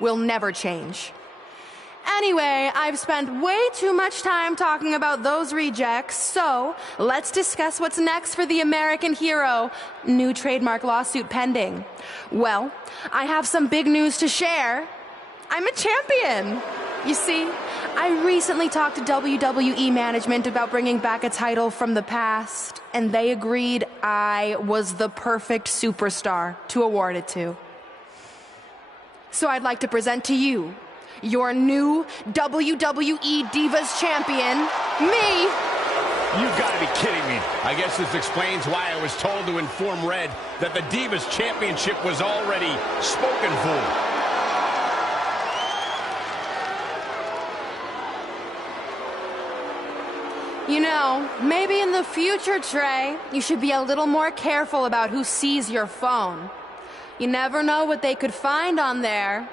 will never change. Anyway, I've spent way too much time talking about those rejects, so let's discuss what's next for the American hero. New trademark lawsuit pending. Well, I have some big news to share. I'm a champion. You see, I recently talked to WWE management about bringing back a title from the past, and they agreed I was the perfect superstar to award it to. So I'd like to present to you your new WWE Divas champion, me. You've got to be kidding me. I guess this explains why I was told to inform Red that the Divas Championship was already spoken for. You know, maybe in the future, Trey, you should be a little more careful about who sees your phone. You never know what they could find on there.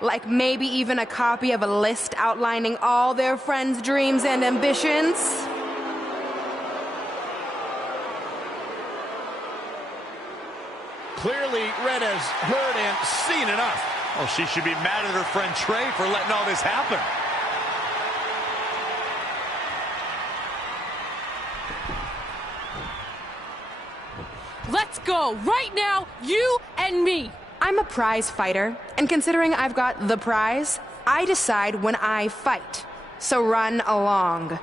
Like maybe even a copy of a list outlining all their friends' dreams and ambitions. Clearly, Red has heard and seen enough. Oh, she should be mad at her friend Trey for letting all this happen. Let's go, right now, you and me. I'm a prize fighter, and considering I've got the prize, I decide when I fight. So run along.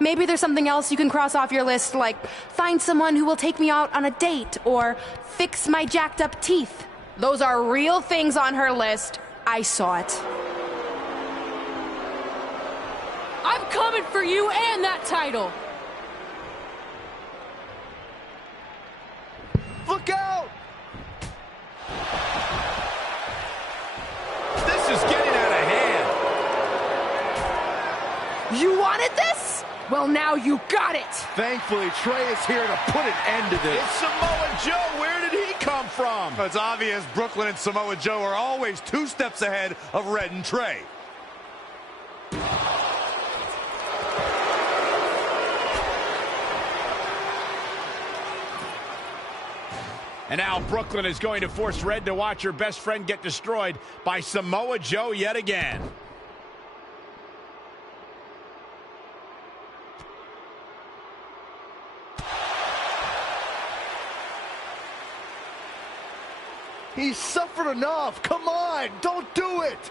Maybe there's something else you can cross off your list, like find someone who will take me out on a date, or fix my jacked up teeth. Those are real things on her list. I saw it. I'm coming for you and that title. Look out! This is getting out of hand. You wanted this? Well, now you got it. Thankfully, Trey is here to put an end to this. It's Samoa Joe. Where did he come from? It's obvious Brooklyn and Samoa Joe are always 2 steps ahead of Red and Trey. And now Brooklyn is going to force Red to watch her best friend get destroyed by Samoa Joe yet again. He's suffered enough. Come on, don't do it.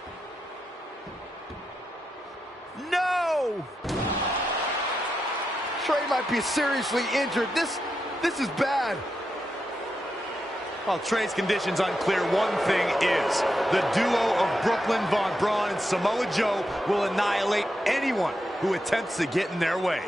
No! Trey might be seriously injured. This is bad. While Trey's condition's unclear, one thing is, the duo of Brooklyn Von Braun and Samoa Joe will annihilate anyone who attempts to get in their way.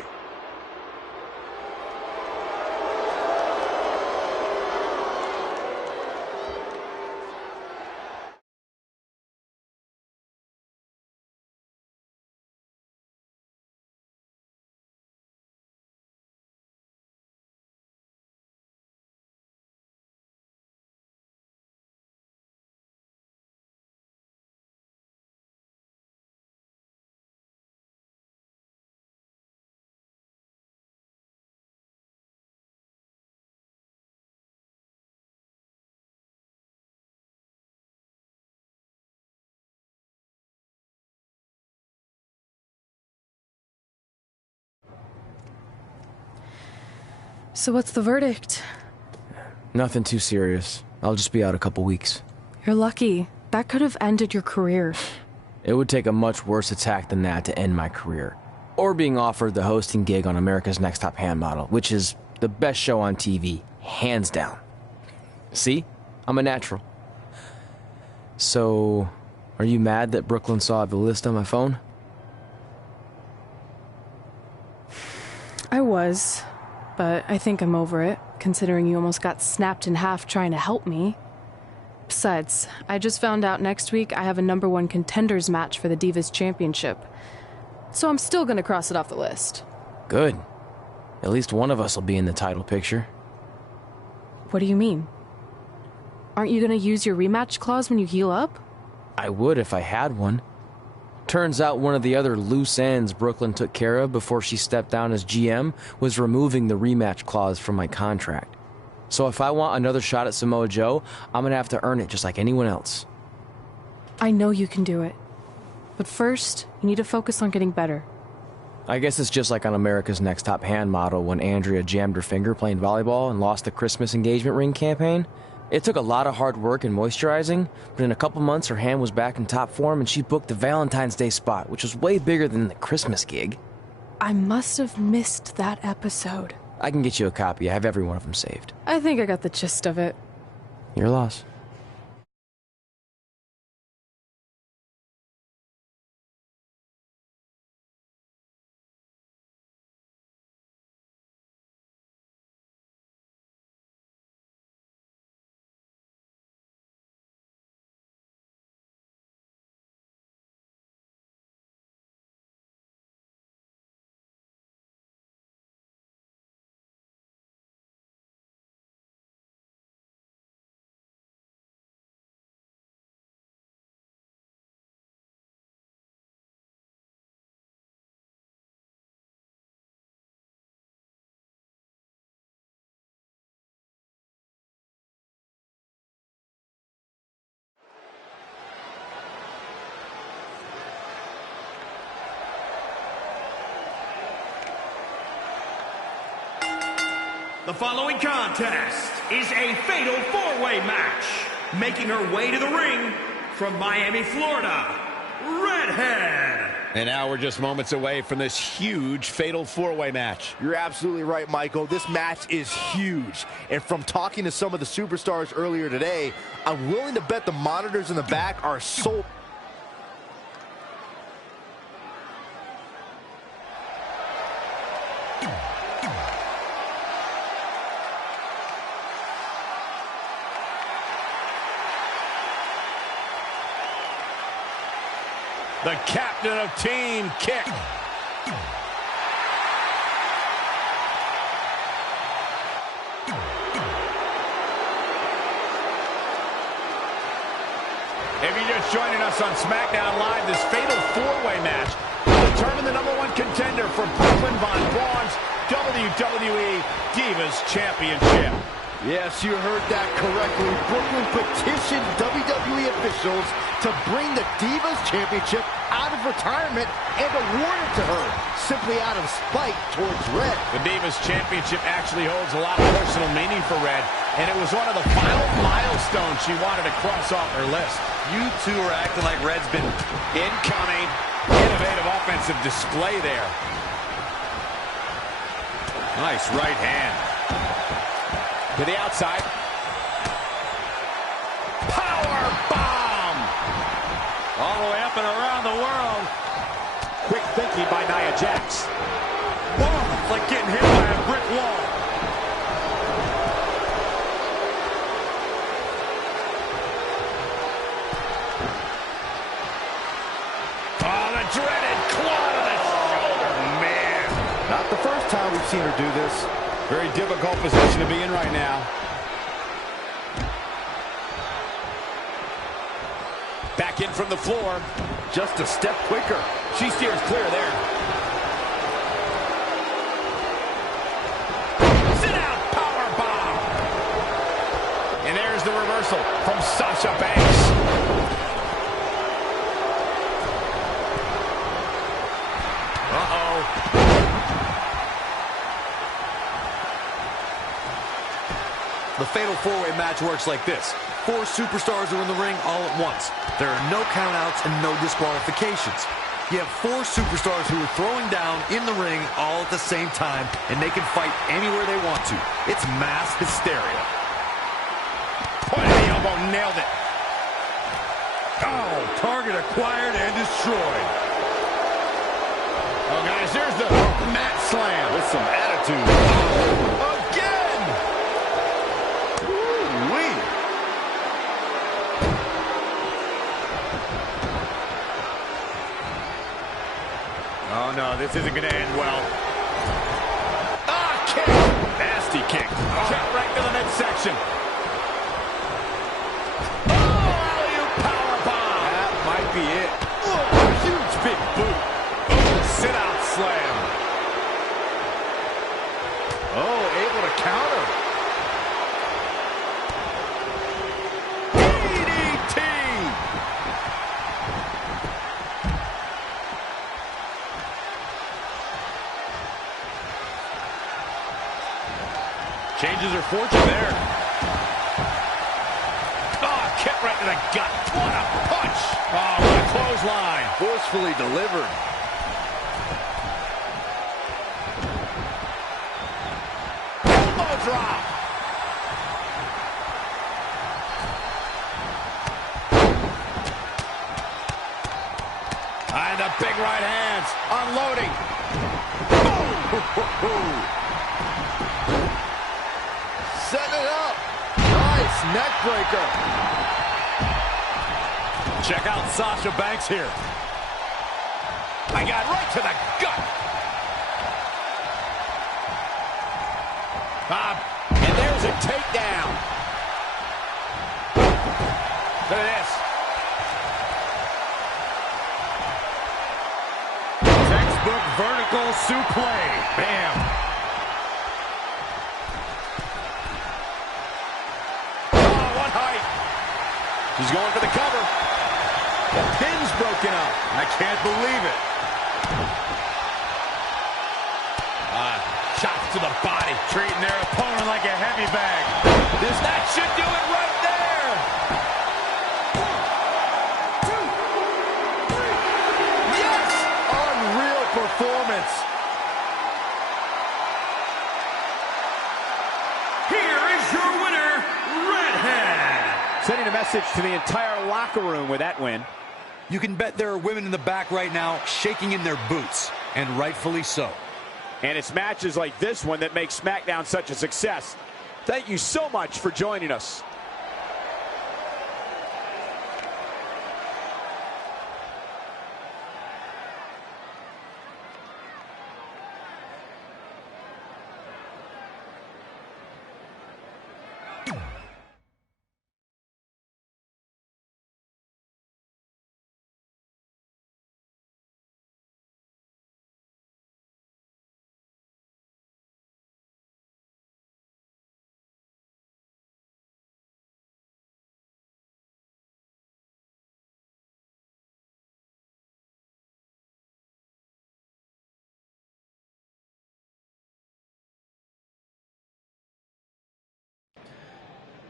So what's the verdict? Nothing too serious. I'll just be out a couple weeks. You're lucky. That could have ended your career. It would take a much worse attack than that to end my career. Or being offered the hosting gig on America's Next Top Hand Model, which is the best show on TV, hands down. See? I'm a natural. So, are you mad that Brooklyn saw the list on my phone? I was, but I think I'm over it, considering you almost got snapped in half trying to help me. Besides, I just found out next week I have a #1 contenders match for the Divas Championship. So I'm still gonna cross it off the list. Good. At least one of us will be in the title picture. What do you mean? Aren't you gonna use your rematch clause when you heal up? I would if I had one. Turns out one of the other loose ends Brooklyn took care of before she stepped down as GM was removing the rematch clause from my contract. So if I want another shot at Samoa Joe, I'm gonna have to earn it just like anyone else. I know you can do it. But first, you need to focus on getting better. I guess it's just like on America's Next Top Hand Model when Andrea jammed her finger playing volleyball and lost the Christmas engagement ring campaign. It took a lot of hard work and moisturizing, but in a couple months her hand was back in top form and she booked the Valentine's Day spot, which was way bigger than the Christmas gig. I must have missed that episode. I can get you a copy. I have every one of them saved. I think I got the gist of it. Your loss. The following contest is a fatal four-way match. Making her way to the ring from Miami, Florida, Redhead. And now we're just moments away from this huge fatal four-way match. You're absolutely right, Michael. This match is huge. And from talking to some of the superstars earlier today, I'm willing to bet the monitors in the back are sold. The captain of Team Kick. If you're just joining us on SmackDown Live, this fatal four-way match will determine the #1 contender for Brooklyn Von Braun's WWE Divas Championship. Yes, you heard that correctly. Brooklyn petitioned WWE officials to bring the Divas Championship out of retirement and award it to her, simply out of spite towards Red. The Divas Championship actually holds a lot of personal meaning for Red, and it was one of the final milestones she wanted to cross off her list. You two are acting like Red's been Incoming. Innovative offensive display there. Nice right hand. To the outside. Power bomb! All the way up and around the world. Quick thinking by Nia Jax. Whoa, it's like getting hit by a brick wall. Oh, the dreaded claw to the shoulder. Man. Not the first time we've seen her do this. Very difficult position to be in right now. Back in from the floor. Just a step quicker. She steers clear there. Sit out power bomb. And there's the reversal from Sasha Banks. Uh-oh. The fatal four-way match works like this. 4 superstars are in the ring all at once. There are no countouts and no disqualifications. You have 4 superstars who are throwing down in the ring all at the same time, and they can fight anywhere they want to. It's mass hysteria. Point of the elbow, nailed it. Oh, target acquired and destroyed. Oh, guys, there's the mat slam. With some attitude. Again! Woo-wee. Oh, no, this isn't going to end well. Ah, kick! Nasty kick. Kick right to the midsection. Oh, alley-oop powerbomb. That might be it. Oh, huge big boot. Oh, sit-out slam. Oh, able to counter. DDT! Changes her fortune there. Oh, kick right to the gut. What a punch. Oh, what a clothesline. Forcefully delivered. Elbow drop. And the big right hands. Unloading. Boom. Setting it up. Nice neck breaker. Check out Sasha Banks here. I got right to the gut. And there's a takedown. Look at this. Textbook vertical suplex. Bam. Oh, what height. She's going for the cover. The pin's broken up. I can't believe it. Shots to the body. Treating their opponent like a heavy bag. That should do it right there. 1, 2, 3. Yes! Unreal performance. Here is your winner, Redhead. Sending a message to the entire locker room with that win. You can bet there are women in the back right now shaking in their boots, and rightfully so. And it's matches like this one that make SmackDown such a success. Thank you so much for joining us.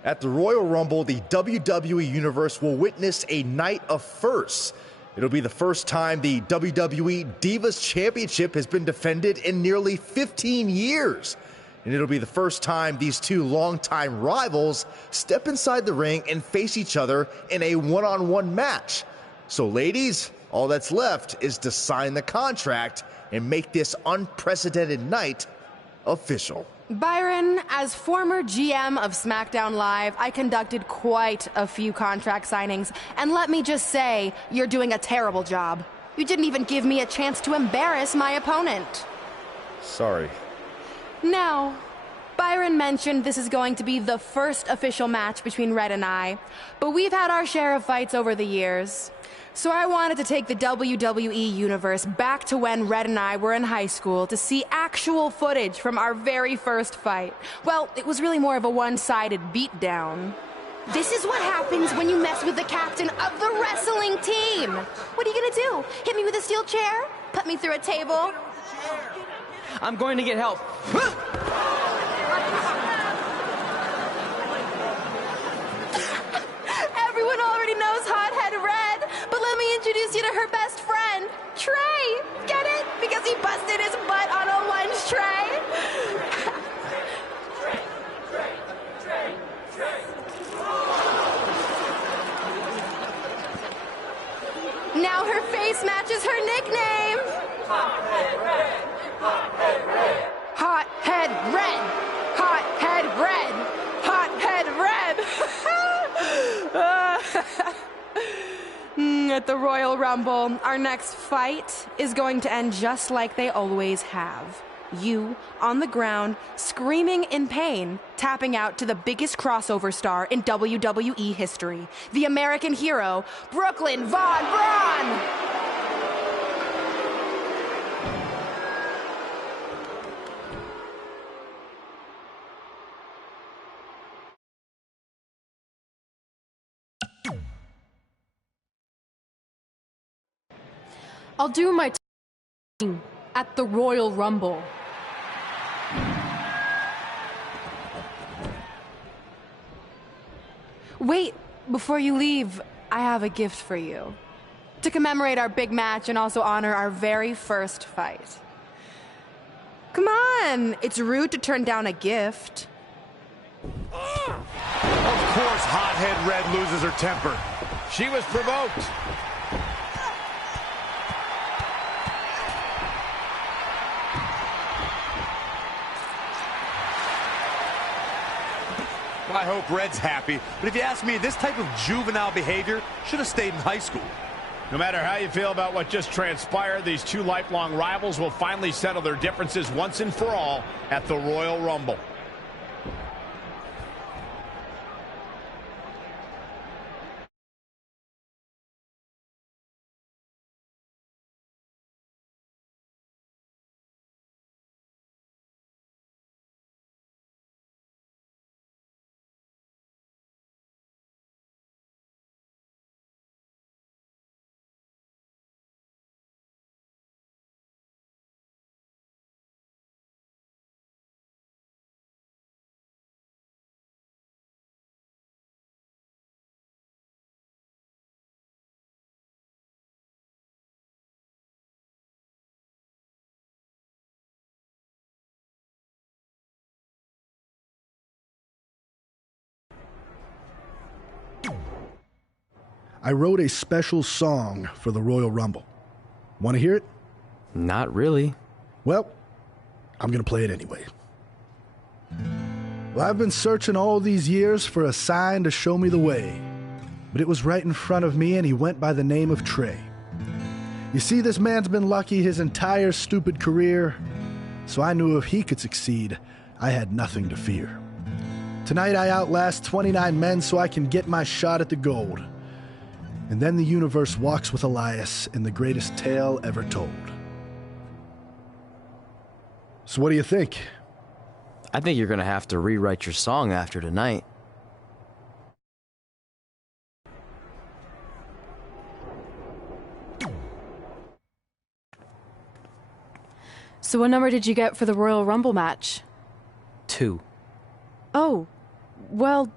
At the Royal Rumble, the WWE Universe will witness a night of firsts. It'll be the first time the WWE Divas Championship has been defended in nearly 15 years. And it'll be the first time these two longtime rivals step inside the ring and face each other in a one-on-one match. So ladies, all that's left is to sign the contract and make this unprecedented night official. Byron, as former GM of SmackDown Live, I conducted quite a few contract signings, and let me just say, you're doing a terrible job. You didn't even give me a chance to embarrass my opponent. Sorry. Now, Byron mentioned this is going to be the first official match between Red and I, but we've had our share of fights over the years. So I wanted to take the WWE Universe back to when Red and I were in high school to see actual footage from our very first fight. Well, it was really more of a one-sided beatdown. This is what happens when you mess with the captain of the wrestling team. What are you gonna do? Hit me with a steel chair? Put me through a table? I'm going to get help. Everyone already knows Hothead Red, but let me introduce you to her best friend, Trey. Get it? Because he busted his butt on a lunch tray. Now her face matches her nickname. Hothead Red. Hothead Red. Hothead Red. Hothead Red. Hothead Red. At the Royal Rumble, our next fight is going to end just like they always have. You, on the ground, screaming in pain, tapping out to the biggest crossover star in WWE history, the American hero, Brooklyn Von Braun! I'll do my thing at the Royal Rumble. Wait, before you leave, I have a gift for you. To commemorate our big match and also honor our very first fight. Come on, it's rude to turn down a gift. Of course, Hothead Red loses her temper. She was provoked. I hope Red's happy, but if you ask me, this type of juvenile behavior should have stayed in high school. No matter how you feel about what just transpired, these two lifelong rivals will finally settle their differences once and for all at the Royal Rumble. I wrote a special song for the Royal Rumble. Want to hear it? Not really. Well, I'm going to play it anyway. Well, I've been searching all these years for a sign to show me the way, but it was right in front of me, and he went by the name of Trey. You see, this man's been lucky his entire stupid career, so I knew if he could succeed, I had nothing to fear. Tonight I outlast 29 men so I can get my shot at the gold. And then the universe walks with Elias in the greatest tale ever told. So what do you think? I think you're going to have to rewrite your song after tonight. So what number did you get for the Royal Rumble match? 2. Oh, well,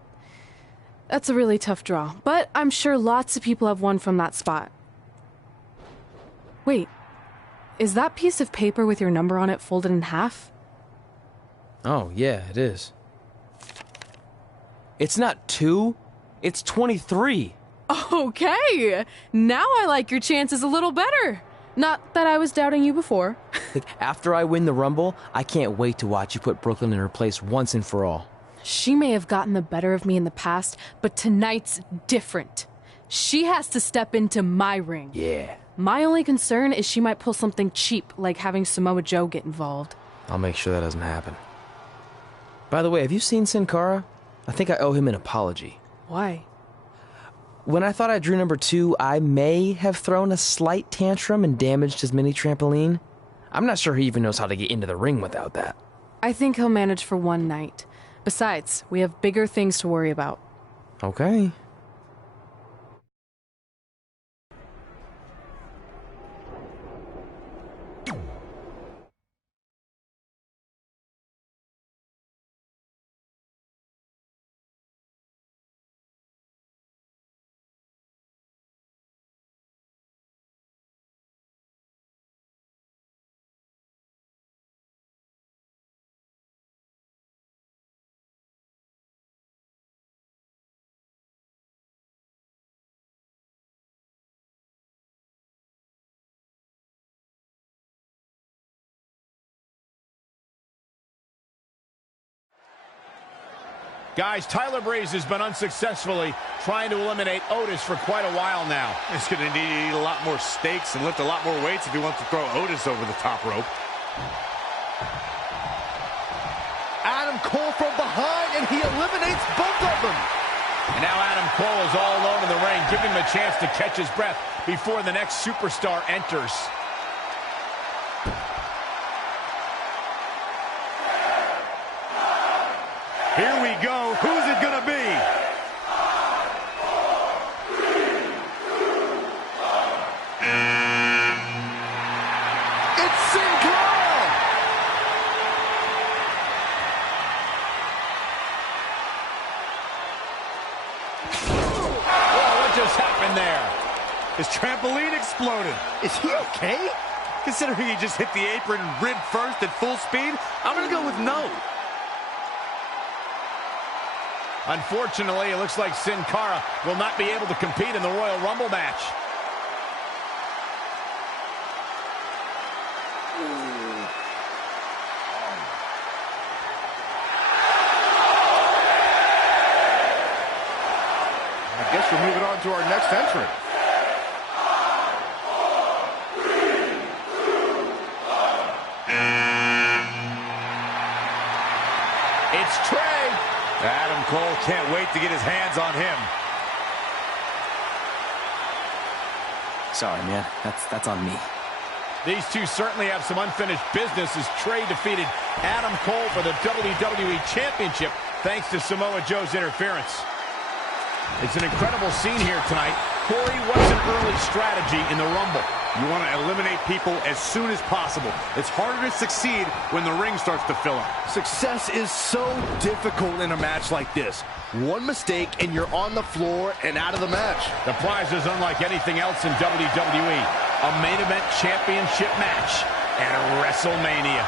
That's a really tough draw, but I'm sure lots of people have won from that spot. Wait, is that piece of paper with your number on it folded in half? Oh, yeah, it is. It's not 2, it's 23. Okay, now I like your chances a little better. Not that I was doubting you before. After I win the Rumble, I can't wait to watch you put Brooklyn in her place once and for all. She may have gotten the better of me in the past, but tonight's different. She has to step into my ring. Yeah. My only concern is she might pull something cheap, like having Samoa Joe get involved. I'll make sure that doesn't happen. By the way, have you seen Sin Cara? I think I owe him an apology. Why? When I thought I drew number 2, I may have thrown a slight tantrum and damaged his mini trampoline. I'm not sure he even knows how to get into the ring without that. I think he'll manage for one night. Besides, we have bigger things to worry about. Okay. Guys, Tyler Breeze has been unsuccessfully trying to eliminate Otis for quite a while now. He's going to need to eat a lot more steaks and lift a lot more weights if he wants to throw Otis over the top rope. Adam Cole from behind, and he eliminates both of them. And now Adam Cole is all alone in the ring, giving him a chance to catch his breath before the next superstar enters. Here we go. Who's it going to be? It's Sin Cara! Whoa, what just happened there? His trampoline exploded. Is he okay? Considering he just hit the apron rib first at full speed, I'm going to go with no. Unfortunately, it looks like Sin Cara will not be able to compete in the Royal Rumble match. I guess we're moving on to our next entrant. It's Trey. Adam Cole can't wait to get his hands on him. Sorry, man. That's on me. These two certainly have some unfinished business as Trey defeated Adam Cole for the WWE Championship thanks to Samoa Joe's interference. It's an incredible scene here tonight. Corey, what's an early strategy in the Rumble? You want to eliminate people as soon as possible. It's harder to succeed when the ring starts to fill up. Success is so difficult in a match like this. One mistake and you're on the floor and out of the match. The prize is unlike anything else in WWE. A main event championship match at WrestleMania.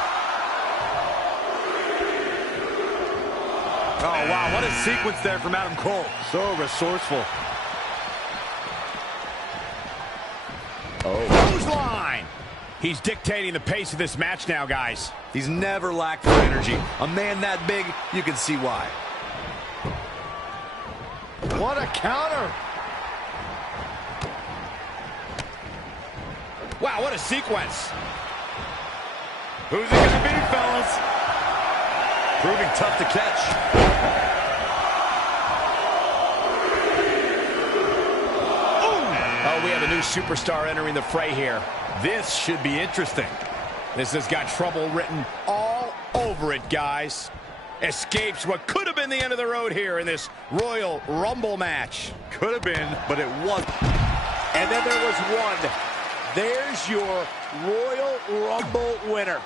Oh, wow, what a sequence there from Adam Cole. So resourceful. Clothesline! He's dictating the pace of this match now, guys. He's never lacked for energy. A man that big, you can see why. What a counter! Wow, what a sequence. Who's it going to be, fellas? Proving tough to catch. Oh, we have a new superstar entering the fray here. This should be interesting. This has got trouble written all over it, guys. Escapes what could have been the end of the road here in this Royal Rumble match. Could have been, but it wasn't. And then there was one. There's your Royal Rumble winner.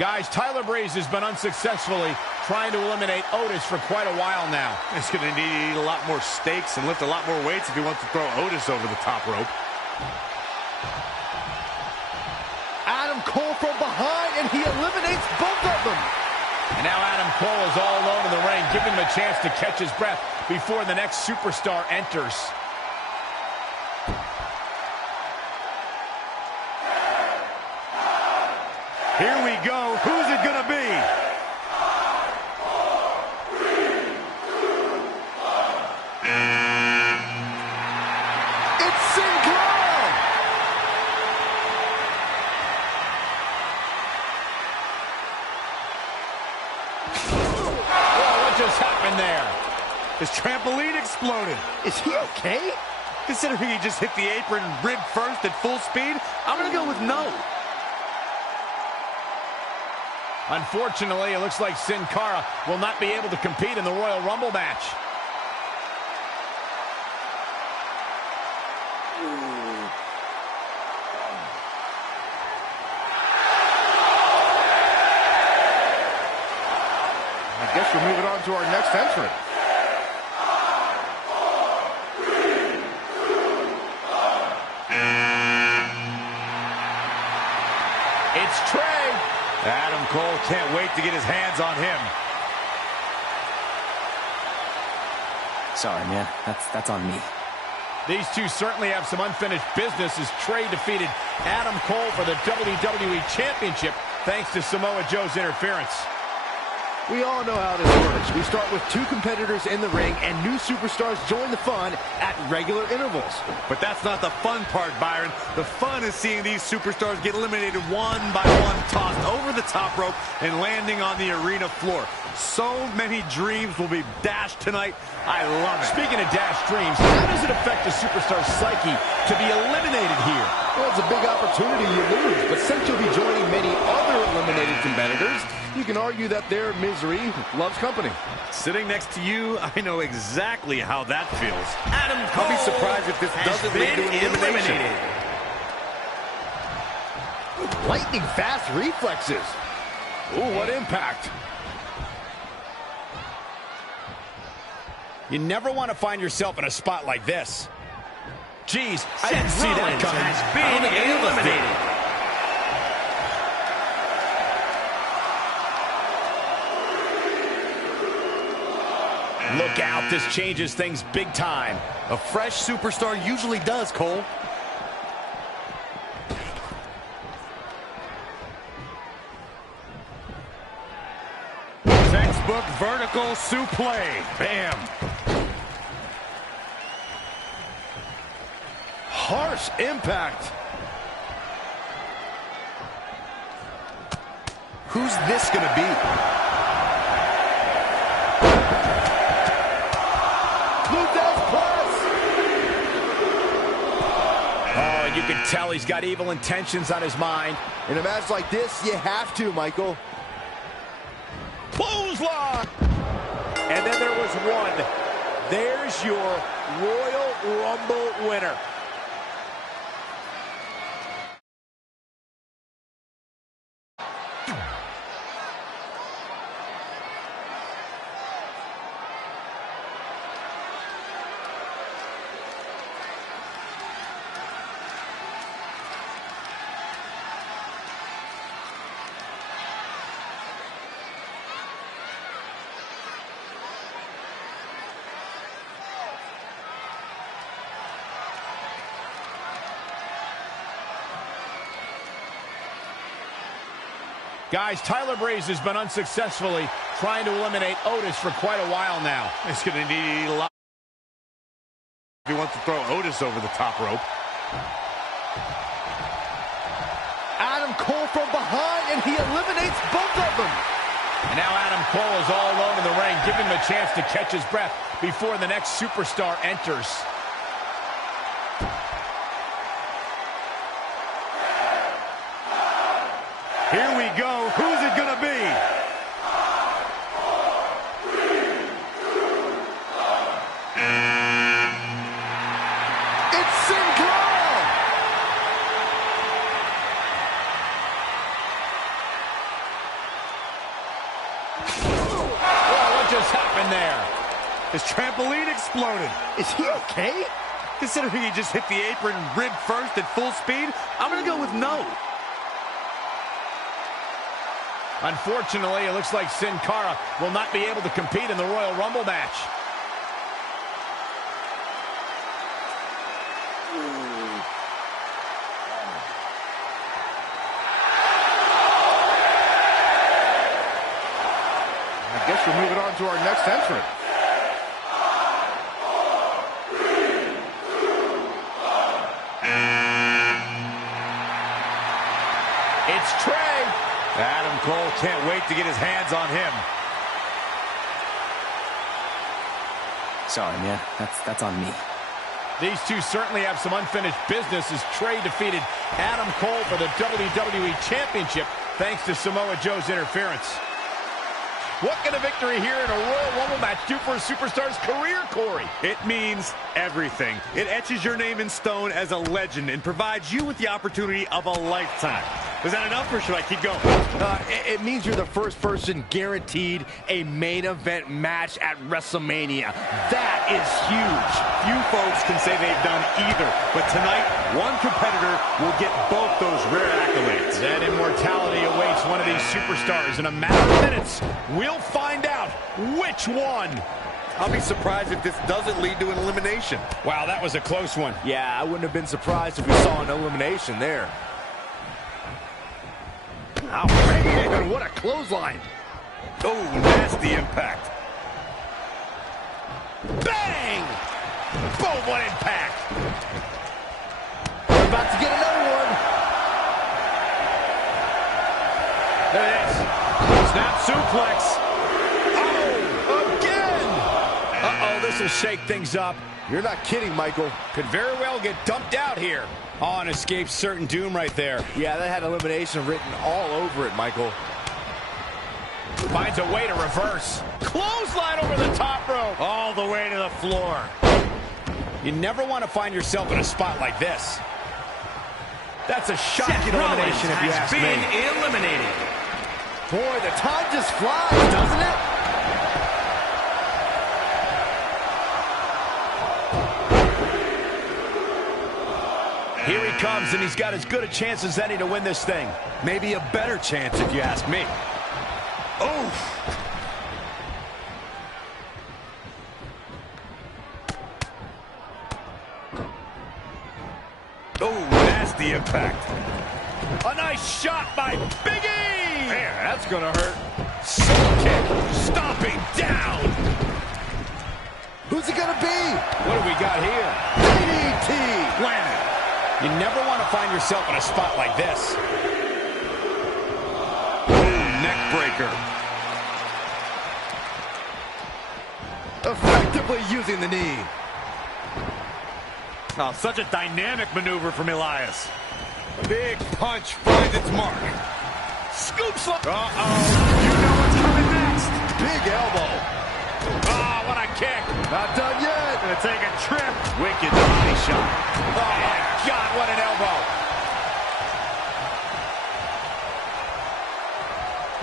Guys, Tyler Breeze has been unsuccessfully trying to eliminate Otis for quite a while now. He's going to need to eat a lot more steaks and lift a lot more weights if he wants to throw Otis over the top rope. Adam Cole from behind, and he eliminates both of them. And now Adam Cole is all alone in the ring, giving him a chance to catch his breath before the next superstar enters. Here we go. Who's it going to be? It's Sinclair! Oh, what just happened there? His trampoline exploded. Is he okay? Considering he just hit the apron rib first at full speed, I'm going to go with no. Unfortunately, it looks like Sin Cara will not be able to compete in the Royal Rumble match. I guess we're moving on to our next entrant. It's Trey. Adam Cole can't wait to get his hands on him. Sorry, man. That's on me. These two certainly have some unfinished business as Trey defeated Adam Cole for the WWE Championship thanks to Samoa Joe's interference. We all know how this works. We start with two competitors in the ring, and new superstars join the fun at regular intervals. But that's not the fun part, Byron. The fun is seeing these superstars get eliminated one by one, tossed over the top rope and landing on the arena floor. So many dreams will be dashed tonight. I love it. Speaking of dashed dreams, how does it affect a superstar's psyche to be eliminated here? Well, it's a big opportunity you lose, but since you'll be joining many other eliminated competitors, you can argue that their misery loves company. Sitting next to you, I know exactly how that feels. Adam Cole I'll be surprised if this doesn't lead to an elimination. Lightning fast reflexes. Ooh, what impact. You never want to find yourself in a spot like this. Jeez, I didn't see that coming. Has been eliminated. Look out, this changes things big time. A fresh superstar usually does, Cole. Textbook vertical suplex. Bam. Harsh impact. Who's this going to be? You can tell he's got evil intentions on his mind. In a match like this, you have to, Michael. Clothesline! And then there was one. There's your Royal Rumble winner. Guys, Tyler Breeze has been unsuccessfully trying to eliminate Otis for quite a while now. He's going to need a lot if he wants to throw Otis over the top rope. Adam Cole from behind, and he eliminates both of them. And now Adam Cole is all alone in the ring, giving him a chance to catch his breath before the next superstar enters. Here we go. Who's it going to be? It's Sinclair! just happened there? His trampoline exploded. Is he okay? Considering he just hit the apron rib first at full speed, I'm going to go with no. Unfortunately, it looks like Sin Cara will not be able to compete in the Royal Rumble match. I guess we're moving on to our next entrant. It's Trey. Adam Cole can't wait to get his hands on him. Sorry, man. That's on me. These two certainly have some unfinished business as Trey defeated Adam Cole for the WWE Championship thanks to Samoa Joe's interference. What can a victory here in a Royal Rumble match do for a superstar's career, Corey? It means everything. It etches your name in stone as a legend and provides you with the opportunity of a lifetime. Is that enough, or should I keep going? It means you're the first person guaranteed a main event match at WrestleMania. That is huge. Few folks can say they've done either, but tonight, one competitor will get both those rare accolades. That immortality awaits one of these superstars in a matter of minutes. We'll find out which one. I'll be surprised if this doesn't lead to an elimination. Wow, that was a close one. Yeah, I wouldn't have been surprised if we saw an elimination there. Oh, man, what a clothesline. Oh, nasty impact. Bang! Boom, what impact! We're about to get another one. There it is. Snap suplex. Oh, again! Uh-oh, this will shake things up. You're not kidding, Michael. Could very well get dumped out here. Oh, and escapes certain doom right there. Yeah, that had elimination written all over it, Michael. Finds a way to reverse. Clothesline over the top rope. All the way to the floor. You never want to find yourself in a spot like this. That's a shocking elimination if you ask me. Eliminated. Boy, the time just flies, doesn't it? Here he comes, and he's got as good a chance as any to win this thing. Maybe a better chance if you ask me. Oh! Oh, nasty impact. A nice shot by Big E! Man, that's gonna hurt. Soul kick, stomping down. Who's it gonna be? What do we got here? DDT! Landed. You never want to find yourself in a spot like this. Neck breaker. Effectively using the knee. Oh, such a dynamic maneuver from Elias. Big punch finds its mark. Scoop slap. Uh-oh. You know what's coming next. Big elbow. Oh, what a kick. Not done yet. Gonna take a trip. Wicked body shot. Oh, my God, what an elbow.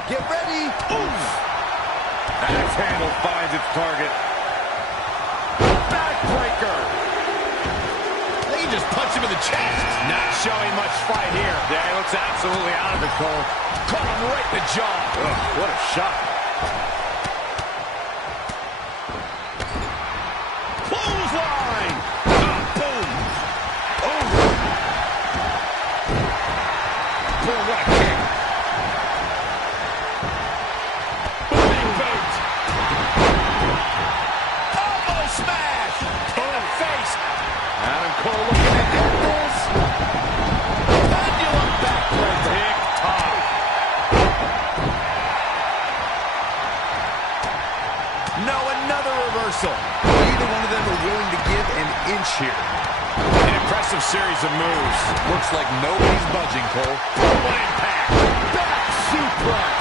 Get ready. Oof. Axe handle finds its target. Backbreaker. They can just punch him in the chest. Not showing much fight here. Yeah, he looks absolutely out of it, Cole. Caught him right in the jaw. Ugh, what a shot. Clothesline. Ah, boom. Oh. Boom, what a kick. Big boot. Elbow smash. In the face. Adam Cole looking to get this. Pendulum backbreaker. Tick-tock. No, another reversal. Neither one of them are willing to give an inch here. An impressive series of moves. Looks like nobody's budging, Cole. What impact. Back suplex.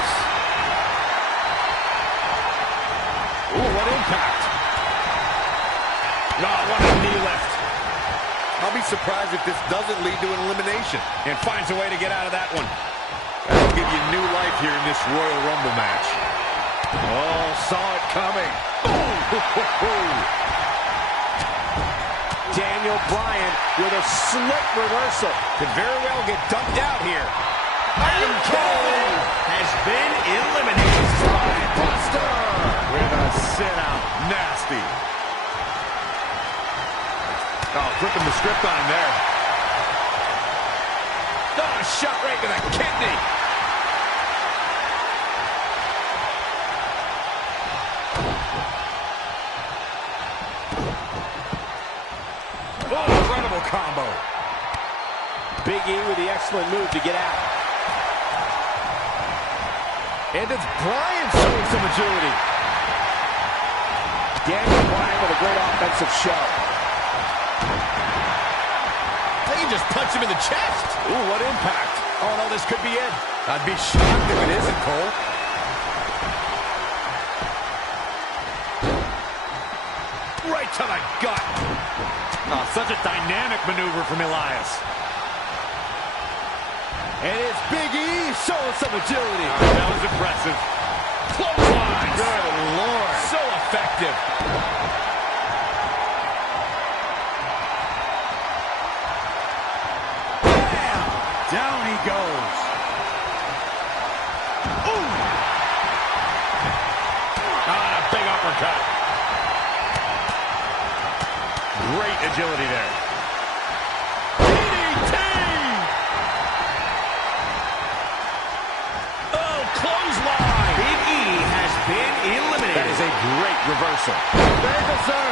Ooh, what impact. Oh, what a knee lift. I'll be surprised if this doesn't lead to an elimination. And finds a way to get out of that one. That'll give you new life here in this Royal Rumble match. Oh, saw it coming. Daniel Bryan with a slick reversal. Could very well get dumped out here. Adam Cole has been eliminated. Buster with a sit-out. Nasty. Oh, flipping the script on him there. Oh, shot right to the kidney. Oh, incredible combo. Big E with the excellent move to get out. And it's Bryan showing some agility. Daniel Bryan with a great offensive show. They can just punch him in the chest. Ooh, what impact. Oh, no, this could be it. I'd be shocked if it isn't, Cole. Right to the gut. Oh, such a dynamic maneuver from Elias. And it's Big E showing some agility. That was impressive. Clothesline. Good Lord. So effective. Bam! Down he goes. Ooh. Ah, a big uppercut. Great agility there. DDT. Oh, clothesline. Big E has been eliminated. That is a great reversal. There you go, sir.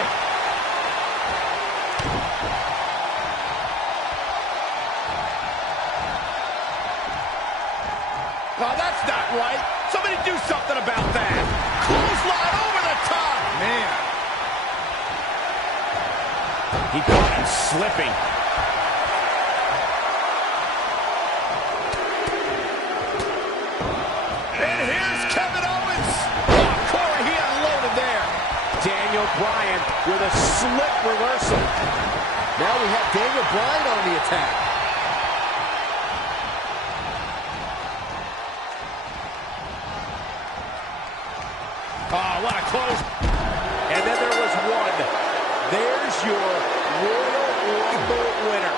Oh, that's not right. Somebody do something about that. Clothesline over the top. Man. He caught him slipping. And here's Kevin Owens. Oh, Corey, he unloaded there. Daniel Bryan with a slick reversal. Now we have Daniel Bryan on the attack. Oh, what a close. And then there was one. There's your Royal Rumble winner.